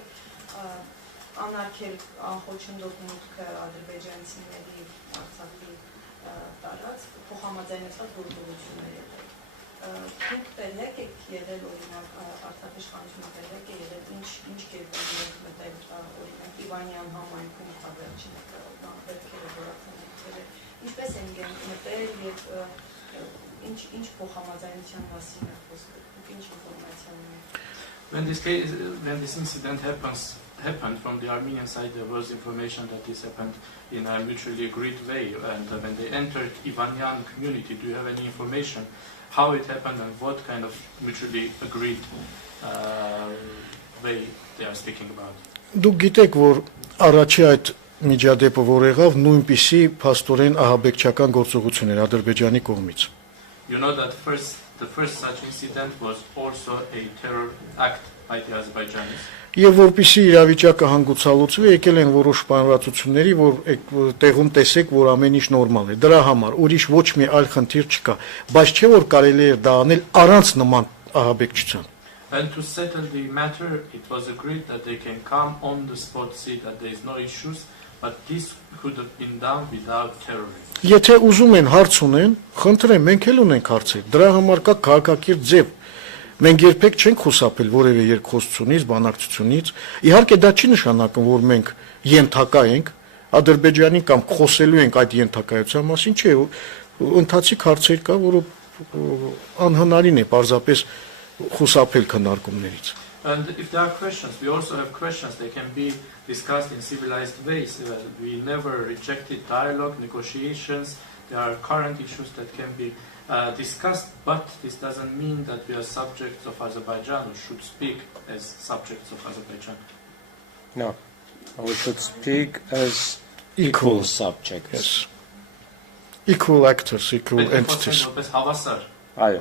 անարգել անխոչնդոտ մուտքը ադրբեջանցիների Արցախի տարած փոխհամաձայնեցված գործողություններ եղել։ Դուք տեղյակ եք եղել, օրինակ Արցախի իշխանությունը տեղյակ է եղել, ինչ կերպով եք մտել, օրինակ Իվանյան համայնքում խաբերչին դեպքերը որակները, ինչպես են մտել եւ ինչ փոխհամաձայնության մասին է խոսքը, ինչ ինֆորմացիա ունեք։ When this incident happened from the Armenian side, there was information that this happened in a mutually agreed way, and when they entered Ivanyan community, do you have any information how it happened and what kind of mutually agreed way they are speaking about? Դուք գիտեք, որ առաջի այդ միջադեպը որ եղավ, նույնպիսի փաստորեն ահաբեկչական գործողություն էր Ադրբեջանի կողմից։ You know that the first such incident was also a terror act by the Azerbaijanis. Եվ որպիսի իրավիճակը հանգուցալուծվի, եկել են որոշ պայմանավորությունների, որ տեղում տեսեք, որ ամեն ինչ նորմալ է։ Դրա համար ուրիշ ոչ մի այլ խնդիր չկա, բայց չէ որ կարելի է դա անել առանց նման ահաբեկչության։ And to settle the matter, it was agreed that they can come on the spot, see that there is no issues, but this could have been done without terrorism. Եթե ուզում են հարց ունեն, խնդրեմ, մենք էլ ունենք հարցեր։ Դրա համար կա քաղաքակիրթ ձև։ Մենք երբեք չենք խուսափել որևէ երկխոսությունից, բանակցությունից։ Իհարկե դա չի նշանակում, որ մենք ենթակա ենք Ադրբեջանի կամ խոսելու ենք այդ ենթակայության մասին, չէ, ընթացիկ հարցեր կա, որը անհնարին է պարզապես խուսափել քննարկումներից։ And if there are questions, we also have questions. They can be discussed in civilized ways. We never rejected dialogue, negotiations. There are current issues that can be discussed, but this doesn't mean that we are subjects of Azerbaijan or should speak as subjects of Azerbaijan. No, we should speak as equal subjects. Yes. Equal actors, equal entities. Այո։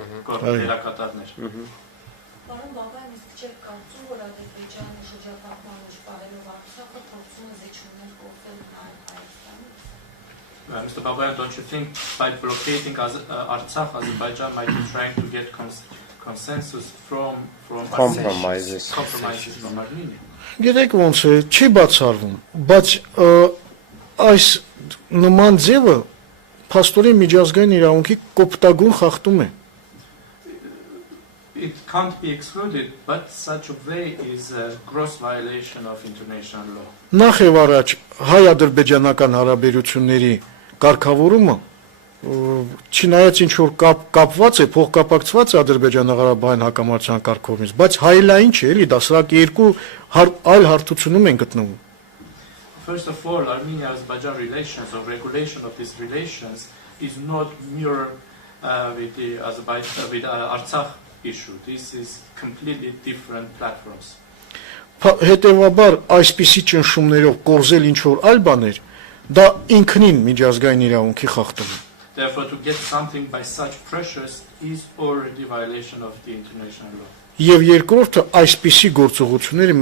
Պարոն Բաբայան, իսկ չեք կարծում, որ Ադրբեջանը շրջափակման մեջ պահելով Արցախը փորձում է զիջումներ կողմել Հայաստանից։ Mr. Babayan, don't you think by blockading Artsakh, Azerbaijan might be trying to get consensus from compromises from Armenia? Գիտեք ոնց է, չի բացառվում, բայց այս նման ձևը փաստորեն միջազգային իրավունքի կոպտագույն խախտում է։ It can't be excluded, but such a way is a gross violation of international law. Նախ եւ առաջ հայ-ադրբեջանական հարաբերությունների կարգավորումը չնայած ինչ որ կապված է, փոխկապակցված է Ադրբեջանա-Ղարաբաղյան հակամարտության կարգավորումից, բայց հայելային չէ, էլի դա սրանք երկու այլ հարթությունում են գտնվում։ First of all, Armenia-Azerbaijan relations or regulation of these relations is not mirror with the Artsakh issue. This is completely different platforms. Հետևաբար այսպիսի ճնշումներով կորզել ինչ որ այլ բաներ, դա ինքնին միջազգային իրավունքի խախտում է։ Therefore, to get something by such pressures is already violation of the international law. Եվ երկրորդը այսպիսի գործողությունները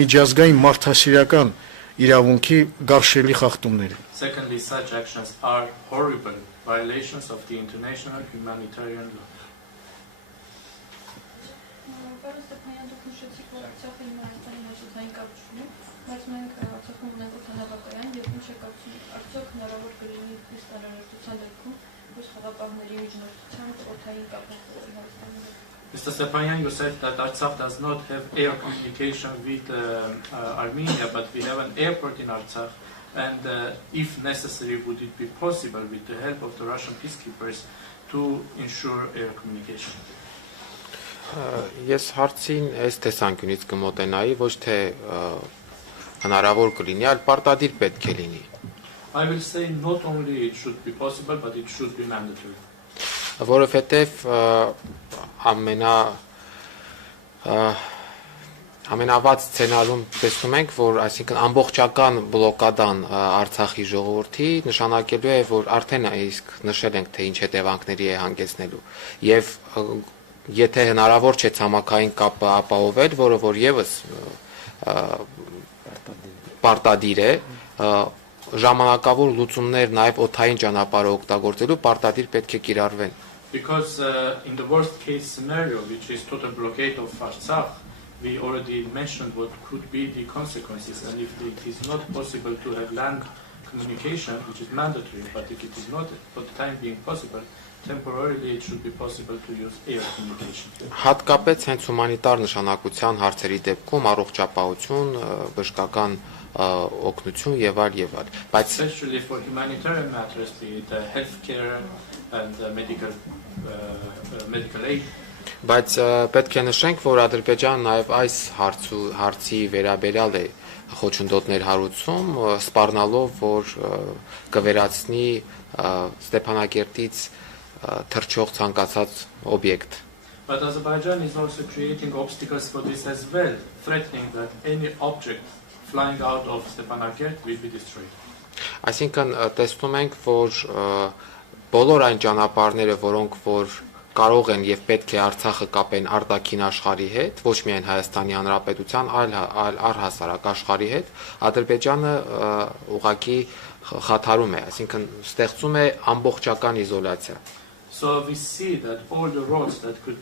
միջազգային մարդասիրական իրավունքի գարշելի խախտումներ են։ Secondly, such actions are horrible violations of the international humanitarian law. Պարոն Ստեփանյան, դուք նշեցիք, որ Արցախը Հայաստանի հաշտային կապ չունի, բայց մենք Արցախում ունենք օդանավակայան եւ ինչ է կապում, արդյոք հնարավոր կլինի ստանալու դեպքում ռուս խաղապահների միջնորդությամբ օդային կապ Հայաստանի հետ։ Mr. Stepanyan, you said that Artsakh does not have air communication with Armenia, but we have an airport in Artsakh, and if necessary, would it be possible with the help of the Russian peacekeepers to ensure air communication? Ես հարցին այս տեսանկյունից կմոտենայի, ոչ թե հնարավոր կլինի, այլ պարտադիր պետք է լինի։ I will say not only it should be possible, but it should be mandatory. Որովհետև ամենավատ սցենարում տեսնում ենք, որ այսինքն ամբողջական բլոկադան Արցախի ժողովրդի նշանակելու է, որ արդեն իսկ նշել ենք, թե ինչ հետևանքների է հանգեցնելու, եւ եթե հնարավոր չէ ցամաքային կապը ապահովել, որը որ եւս պարտադիր է, ժամանակավոր լուծումներ նաև օդային ճանապարհը օգտագործելու պարտադիր պետք է կիրառվեն։ Because in the worst case scenario, which is total blockade of Artsakh, we already mentioned what could be the consequences, and if it is not possible to have land communication, which is mandatory, but if it is not for the time being possible, temporarily it should be possible to use air communication. Հատկապես հենց հումանիտար նշանակության հարցերի դեպքում առողջապահություն, բժշկական օգնություն եւ այլ, բայց especially for humanitarian matters, be it healthcare and medical aid. Բայց պետք է նշենք, որ Ադրբեջանը նաև այս հարցի վերաբերյալ է խոչընդոտներ հարուցում, սպառնալով, որ կվերացնի Ստեփանակերտից թռչող ցանկացած օբյեկտ։ But Azerbaijan is also creating obstacles for this as well, threatening that any object flying out of Stepanakert will be destroyed. Այսինքն տեսնում ենք, որ բոլոր այն ճանապարհները, որոնք որ կարող են եւ պետք է Արցախը կապեն արտաքին աշխարհի հետ, ոչ միայն Հայաստանի Հանրապետության, այլ առհասարակ աշխարհի հետ, Ադրբեջանը ուղղակի խաթարում է, այսինքն ստեղծում է ամբողջական իզոլացիա։ So we see that all the roads that could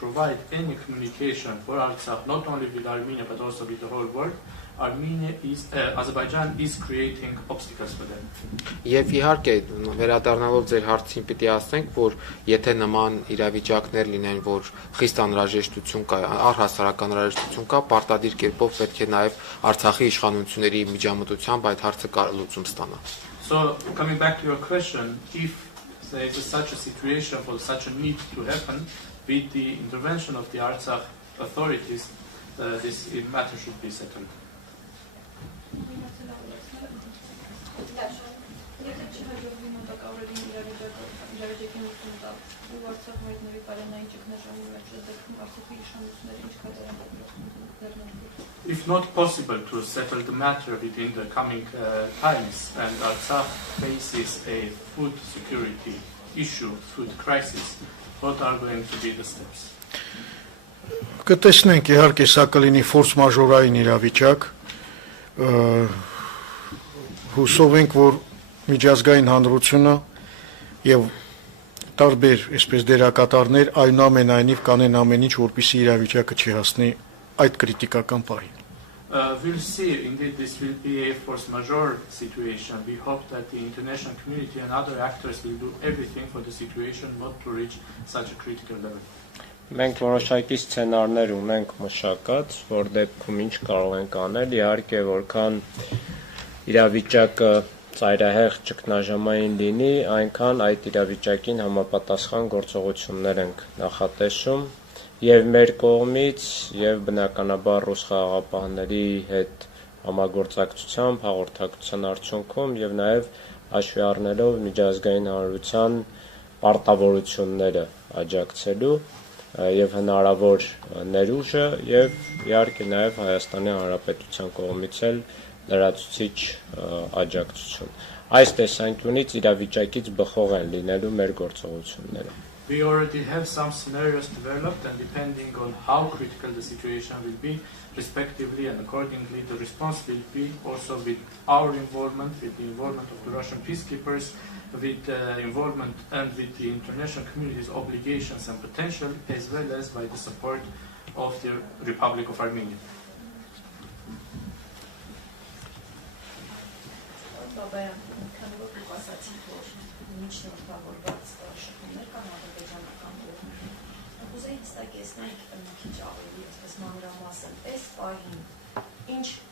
provide any communication for Artsakh, not only with Armenia but also with the whole world, Azerbaijan is creating obstacles for them. Եվ իհարկե վերադառնալով ձեր հարցին պիտի ասենք, որ եթե նման իրավիճակներ լինեն, որ խիստ անհրաժեշտություն կա, առհասարական անհրաժեշտություն կա, պարտադիր կերպով պետք է նաև Արցախի իշխանությունների միջամտությամբ այդ հարցը լուծում ստանա։ So coming back to your question, if there is such a situation for such a need to happen, with the intervention of the Artsakh authorities, this matter should be settled. If not possible to settle the matter within the coming times, and Artsakh faces a food security issue, food crisis, what are going to be the steps? Կտեսնենք իհարկե սա կլինի ֆորս մաժորային իրավիճակ, հուսով ենք, որ միջազգային հանրությունը եւ տարբեր այսպես դերակատարներ այնուամենայնիվ կանեն ամեն ինչ, որպեսզի իրավիճակը չհասնի այդ կրիտիկական պահին։ We'll see. Indeed, this will be a force majeure situation. We hope that the international community and other actors will do everything for the situation not to reach such a critical level. Մենք որոշակի սցենարներ ունենք մշակած, որ դեպքում ինչ կարող ենք անել, իհարկե որքան իրավիճակը ծայրահեղ ճգնաժամային լինի, այնքան այդ իրավիճակին համապատասխան գործողություններ ենք նախատեսում եւ մեր կողմից եւ բնականաբար ռուս խաղաղապահների հետ համագործակցությամբ հաղորդակցության արդյունքում եւ նաեւ հաշվի առնելով միջազգային հանրության պարտավորությունները աջակցելու եւ հնարավոր ներուժը եւ իհարկե նաեւ Հայաստանի Հանրապետության կողմից էլ լրացուցիչ աջակցություն։ Այս տեսանկյունից իրավիճակից բխող են լինելու մեր գործողությունները։ We already have some scenarios developed, and depending on how critical the situation will be, respectively and accordingly, the response will be also with our involvement, with the involvement of the Russian peacekeepers, with the involvement and with the international community's obligations and potential, as well as by the support of the Republic of Armenia.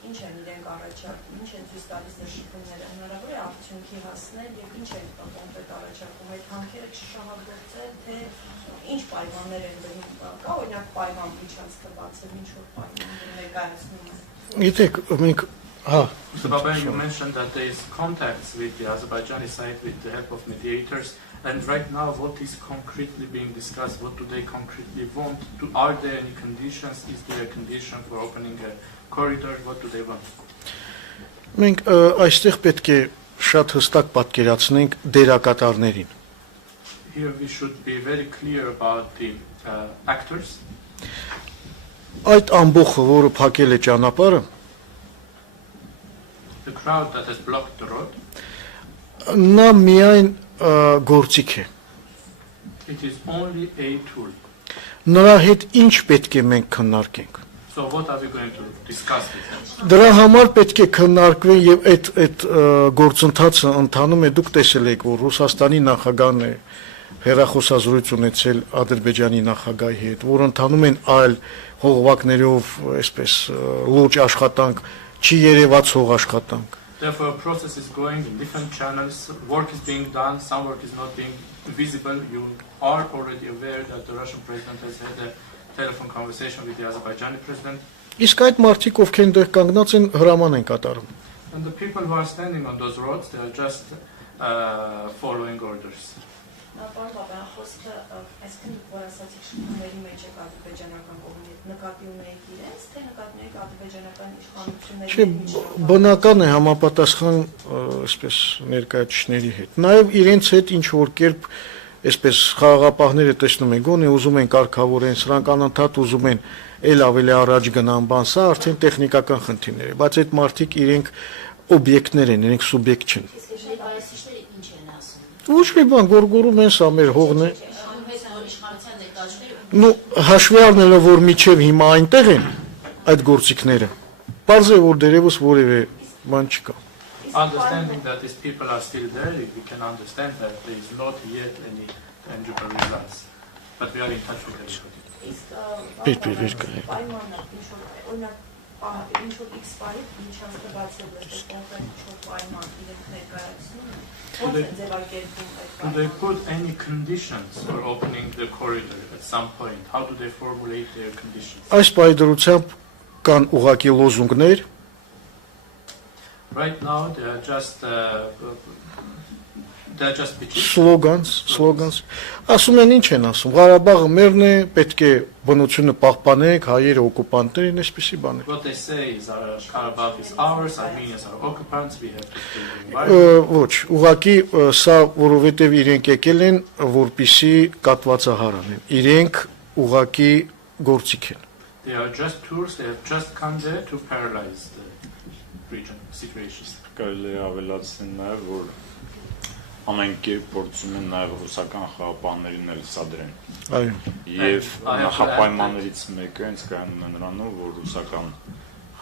Ինչ են իրենք առաջարկում, ինչ են ցույց տալիս դեր շփումները, հնարավոր է արդյունքի հասնել եւ ինչ են կոնկրետ առաջարկում այդ հանքերը չշահագործել, թե ինչ պայմաններ են դնում, կա օրինակ պայման միջանցքը բացել, ինչ որ պայմաններ ներկայացնում են։ Գիտեք, մենք Mr. Babayan, you mentioned that there is contacts with the Azerbaijani side with the help of mediators, and right now what is concretely being discussed? What do they concretely want? Are there any conditions? Is there a condition for opening a corridor? What do they want? Մենք այստեղ պետք է շատ հստակ պատկերացնենք դերակատարներին։ Here we should be very clear about the actors. Այդ ամբողջը, որը փակել է ճանապարհը, The crowd that has blocked the road. նա միայն գործիք է։ It is only a tool. Նրա հետ ինչ պետք է մենք քննարկենք։ So what are we going to discuss with them? Դրա համար պետք է քննարկվեն եւ այդ գործընթացը ընթանում է, դուք տեսել եք, որ Ռուսաստանի նախագահն է հերախոսազրույց ունեցել Ադրբեջանի նախագահի հետ, որ ընթանում են այլ հողվակներով, այսպես լուրջ աշխատանք, չի երևաց հող աշխատանք։ Therefore, a process is going in different channels. Work is being done. Some work is not being visible. You are already aware that the Russian president has had a telephone conversation with the Azerbaijani president. Իսկ այդ մարդիկ, ովքեր այնտեղ կանգնած են, հրաման են կատարում։ And the people who are standing on those roads, they are just following orders. Պարոն Բաբայան, խոսքը այսինքն որ ասացիք շփումների մեջ եք ադրբեջանական կողմի հետ, նկատի ունեիք իրենց, թե նկատի ունեիք ադրբեջանական իշխանությունների Չէ, բնական է համապատասխան, այսպես ներկայացուցիչների հետ։ Նաև իրենց հետ ինչ որ կերպ, այսպես խաղաղապահները տեսնում են, գոնե ուզում են կարգավորեն, սրանք անընդհատ ուզում են ել ավելի առաջ գնան, բան, սա արդեն տեխնիկական խնդիրներ է, բայց այդ մարդիկ իրենք օբյեկտներ են, իրենք սուբյեկտ չեն։ Ոչ մի բան գորգորում են, սա մեր հողն է։ Նու հաշվի առնելով, որ միջև հիմա այնտեղ են այդ գործիքները, պարզ է, որ դերևս որևէ բան չկա։ Understanding that these people are still there, we can understand that there is not yet any tangible results, but we are in touch with everybody. Do they put any conditions for opening the corridor at some point? How do they formulate their conditions? Այս պայդրությամբ կան ուղղակի լոզունգներ։ Right now they are just slogans. Ասում են ինչ են ասում, Ղարաբաղը մերն է, պետք է բնությունը պահպանենք, հայերը օկուպանտներ են, այսպիսի բաներ։ What they say is Karabakh is ours, Armenians are occupants, we have to stay the environment. Ոչ, ուղղակի սա որովհետև իրենք եկել են, որպիսի կատվածահար անեն։ Իրենք ուղղակի գործիք են։ They are just tools, they have just come there to paralyze the region situation. Կարելի է ավելացնել նաև, որ ամեն կերպ փորձում են նաև ռուսական խաղապաններին էլ սադրեն։ Այո։ Եվ նախապայմաններից մեկը հենց կայանում է նրանով, որ ռուսական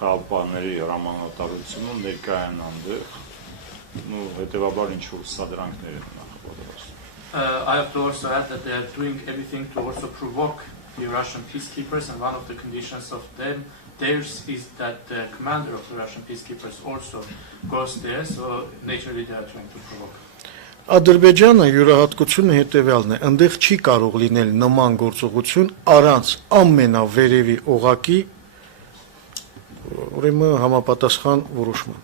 խաղապանների հրամանատարությունը ներկայան այնտեղ, ու հետևաբար ինչ որ սադրանքներ են նախապատրաստում։ I have to also add that they are doing everything to also provoke the Russian peacekeepers, and one of the conditions of theirs is that the commander of the Russian peacekeepers also goes there, so naturally they are trying to provoke. Ադրբեջանը յուրահատկությունը հետևյալն է, այնտեղ չի կարող լինել նման գործողություն առանց ամենավերևի օղակի ուրեմն համապատասխան որոշման։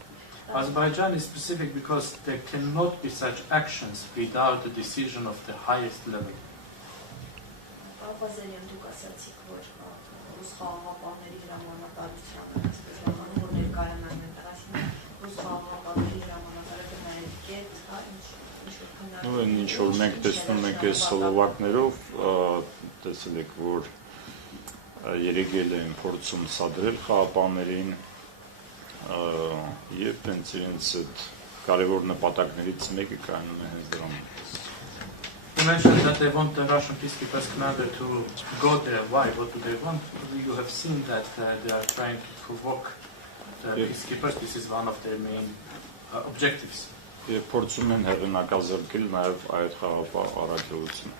Azerbaijan is specific because there cannot be such actions without the decision of the highest level. Ну, ինչ որ մենք տեսնում ենք այս սովորակներով, տեսել եք, որ երեգել են փորձում սադրել խաղապաններին եւ հենց իրենց այդ կարևոր նպատակներից մեկը կայանում է հենց դրանում։ You mentioned that they want the Russian peacekeepers commander to go there. Why? What do they want? You have seen that they are trying to provoke the peacekeepers. This is one of their main objectives. Փորձում են հեղինակազրկել նաև այդ խաղապահ առաքելությունը։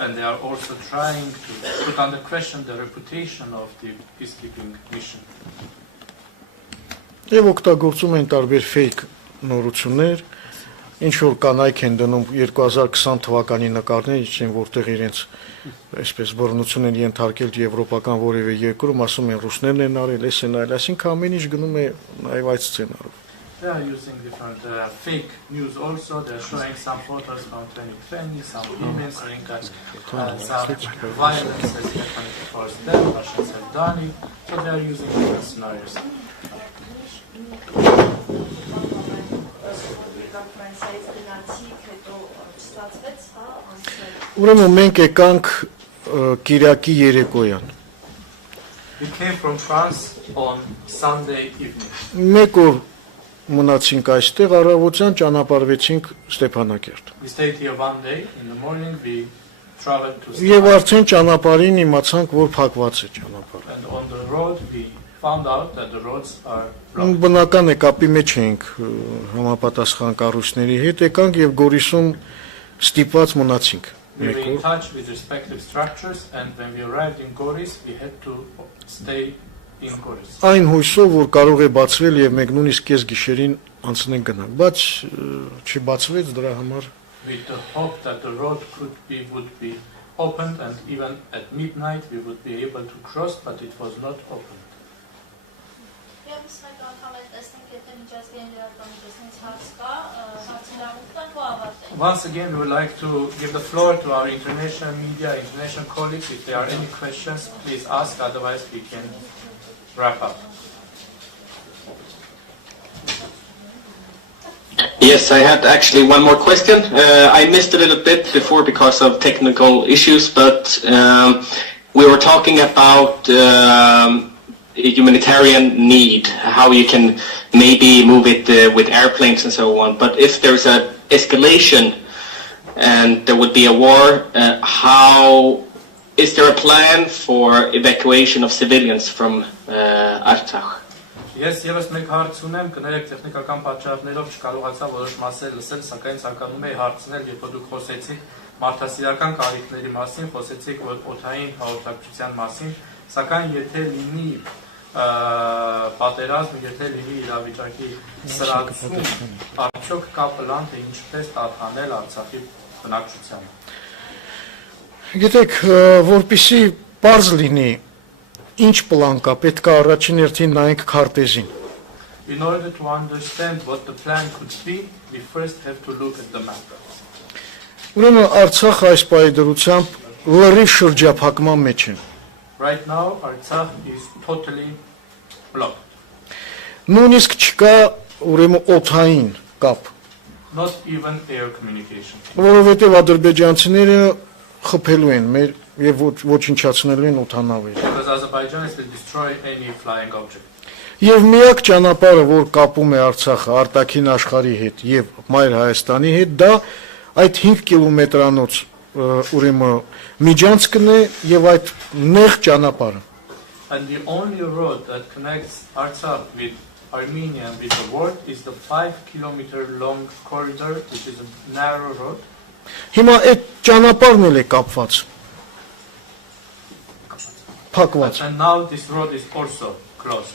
And they are also trying to put under question the reputation of the peacekeeping mission. Եվ օգտագործում են տարբեր fake նորություններ, ինչ որ կանայք են դնում 2020 թվականի նկարներ, որտեղ իրենց այսպես բռնություն են ենթարկել եվրոպական որևէ երկրում, ասում են ռուսներն են արել, էս են արել, այսինքն ամեն ինչ գնում է նաև այդ սցենարով։ They are using different fake news also. They are showing some photos from 2020, some women saying that some violence has happened towards them, Russians have done it. So they are using different scenarios. Ուրեմն մենք եկանք Կիրակի երեկոյան։ We came from France on Sunday evening. Մեկ օր մնացինք այստեղ, առավոտյան ճանապարհվեցինք Ստեփանակերտ։ We stayed here one day. In the morning we traveled to Եվ արդեն ճանապարհին իմացանք, որ փակված է ճանապարհը։ And on the road we found out that the roads are blocked. Բնական է, կապի մեջ էինք համապատասխան կառույցների հետ, եկանք եւ Գորիսում ստիպված մնացինք։ We were in touch with respective structures, and when we arrived in Goris, we had to stay in Goris. Այն հույսով, որ կարող է բացվել եւ մենք նույնիսկ կես գիշերին անցնենք գնանք, բայց չբացվեց դրա համար։ With the hope that the road would be opened, and even at midnight we would be able to cross, but it was not opened. Once again, we would like to give the floor to our international media, international colleagues. If there are any questions, please ask, otherwise we can wrap up. Yes, I had actually one more question. I missed a little bit before because of technical issues, but we were talking about humanitarian need, how you can maybe move it with airplanes and so on. But if there's an escalation and there would be a war, how is there a plan for evacuation of civilians from Artsakh? Ես եւս մեկ հարց ունեմ, կներեք տեխնիկական պատճառներով չկարողացա որոշ մասեր լսել, սակայն ցանկանում եի հարցնել, երբ դուք խոսեցիք մարդասիրական կարիքների մասին, խոսեցիք օդային հաղորդակցության մասին, սակայն եթե լինի պատերազմ, եթե լինի իրավիճակի սրացում, արդյոք կա պլան, թե ինչպես տարհանել Արցախի բնակչությանը։ Գիտեք, որպեսզի պարզ լինի ինչ պլան կա, պետք է առաջին հերթին նայենք քարտեզին։ In order to understand what the plan could be, we first have to look at the map. Ուրեմն Արցախը այս պայդրությամբ լրիվ շրջափակման մեջ է։ Right now, Artsakh is totally blocked. Նույնիսկ չկա ուրեմն օդային կապ։ Not even air communication. Որովհետև ադրբեջանցիները խփելու են մեր եւ ոչնչացնելու են օդանավերը։ Because Azerbaijanis will destroy any flying object. Եվ միակ ճանապարհը, որ կապում է Արցախը արտաքին աշխարհի հետ եւ Մայր Հայաստանի հետ, դա այդ 5 կիլոմետրանոց ուրեմն միջանցքն է եւ այդ նեղ ճանապարհը։ And the only road that connects Artsakh with Armenia and with the world is the 5-kilometer long corridor, which is a narrow road. Հիմա այդ ճանապարհն էլ է կապված։ Փակված։ And now this road is also closed.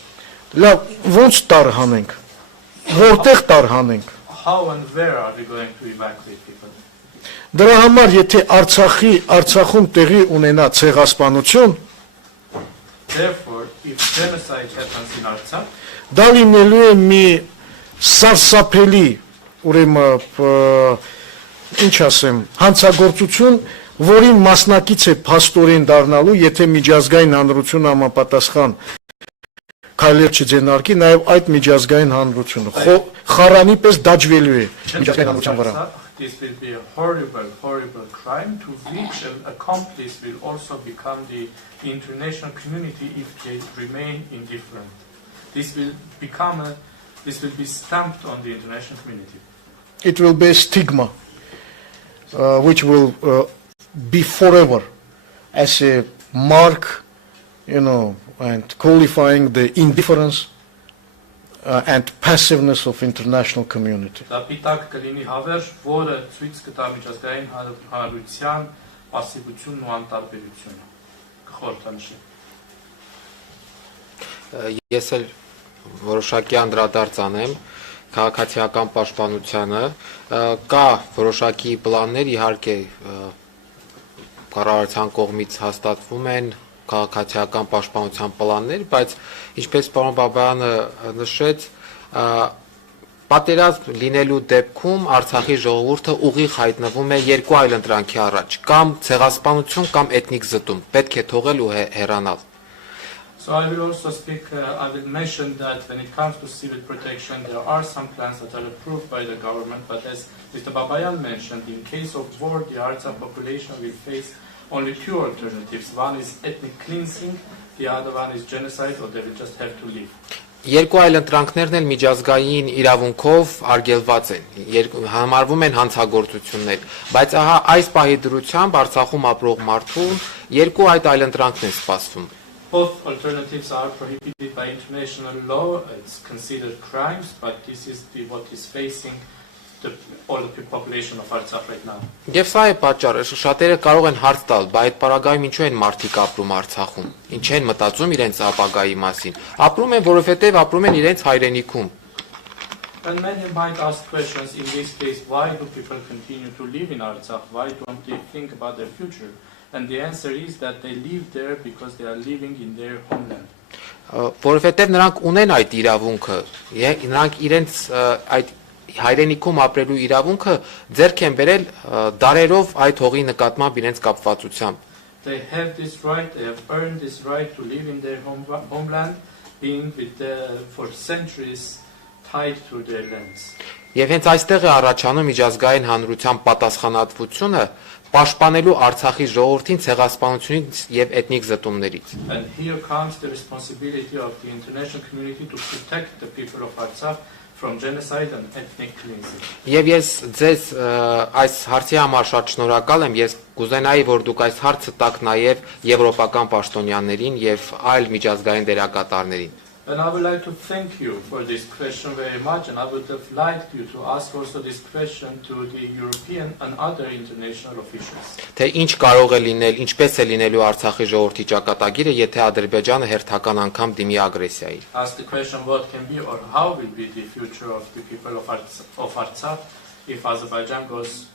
Լավ, ո՞նց տարհանենք։ Որտեղ տարհանենք։ How and where are we going to evacuate people? Դրա համար եթե Արցախում տեղի ունենա ցեղասպանություն, Therefore, if genocide happens in Artsakh, դա լինելու է մի սարսափելի, ուրեմն ինչ ասեմ, հանցագործություն, որին մասնակից է փաստորեն դառնալու, եթե միջազգային հանրությունը համապատասխան քայլեր չձենարկի, նաև այդ միջազգային հանրությունը խարանի պես դաջվելու է միջազգային հանրության վրա։ This will be a horrible, horrible crime to which an accomplice will also become the international community if they remain indifferent. This will be stamped on the international community. It will be a stigma, which will be forever as a mark, and qualifying the indifference and passiveness of international community. Դա պիտակ կլինի հավերժ, որը ցույց կտա միջազգային հանրության պասիվությունն ու անտարբերությունը։ Կխորհրդանշի։ Ես էլ որոշակի անդրադարձ անեմ քաղաքացիական պաշտպանությանը, կա որոշակի պլաններ, իհարկե կառավարության կողմից հաստատվում են քաղաքացիական պաշտպանության պլաններ, բայց ինչպես պարոն Բաբայանը նշեց, պատերազմ լինելու դեպքում Արցախի ժողովուրդը ուղիղ հայտնվում է երկու այլ ընտրանքի առաջ, կամ ցեղասպանություն, կամ էթնիկ զտում, պետք է թողել ու հեռանալ։ So I will also I will mention that when it comes to civil protection, there are some plans that are approved by the government, but as Mr. Babayan mentioned, in case of war, the Artsakh population will face only two alternatives. One is ethnic cleansing, the other one is genocide, or they will just have to leave. Երկու այլ ընտրանքներն էլ միջազգային իրավունքով արգելված են, համարվում են հանցագործություններ, բայց ահա այս պահի դրությամբ Արցախում ապրող մարդուն երկու այդ այլ ընտրանքն են սպասվում։ Both alternatives are prohibited by international law. It's considered crimes, but this is what is facing all the population of Artsakh right now. Եվ սա է պատճառը, շատերը կարող են հարց տալ, բայց այդ պարագայում ինչու են մարդիկ ապրում Արցախում, ինչ են մտածում իրենց ապագայի մասին։ Ապրում են, որովհետև ապրում են իրենց հայրենիքում։ And many might ask questions in this case, why do people continue to live in Artsakh? Why don't they think about their future? And the answer is that they live there because they are living in their homeland. Որովհետև նրանք ունեն այդ իրավունքը, նրանք իրենց այդ հայրենիքում ապրելու իրավունքը ձեռք են բերել դարերով այդ հողի նկատմամբ իրենց կապվածությամբ։ They have this right, they have earned this right to live in their homeland, being for centuries tied to their lands. Եվ հենց այստեղ է առաջանում միջազգային հանրության պատասխանատվությունը պաշտպանելու Արցախի ժողովրդին ցեղասպանությունից եւ էթնիկ զտումներից։ And here comes the responsibility of the international community to protect the people of Artsakh from genocide and ethnic cleansing. Եվ ես ձեզ այս հարցի համար շատ շնորհակալ եմ, ես կուզենայի, որ դուք այս հարցը տաք նաև եվրոպական պաշտոնյաներին եւ այլ միջազգային դերակատարներին։ And I would like to thank you for this question very much, and I would have liked you to ask also this question to the European and other international officials. Թե ինչ կարող է լինել, ինչպես է լինելու Արցախի ժողովրդի ճակատագիրը, եթե Ադրբեջանը հերթական անգամ դիմի ագրեսիայի։ Ask the question what can be or how will be the future of the people of Artsakh if Azerbaijan goes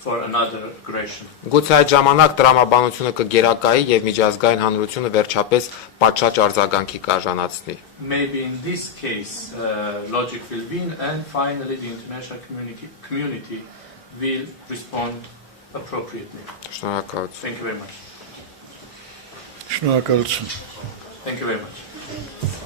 for another aggression. Գուցե այդ ժամանակ տրամաբանությունը կգերակայի եւ միջազգային հանրությունը վերջապես պատշաճ արձագանքի կարժանացնի։ Maybe in this case logic will win and finally the international community will respond appropriately. Շնորհակալություն. Thank you very much. Շնորհակալություն. Thank you very much.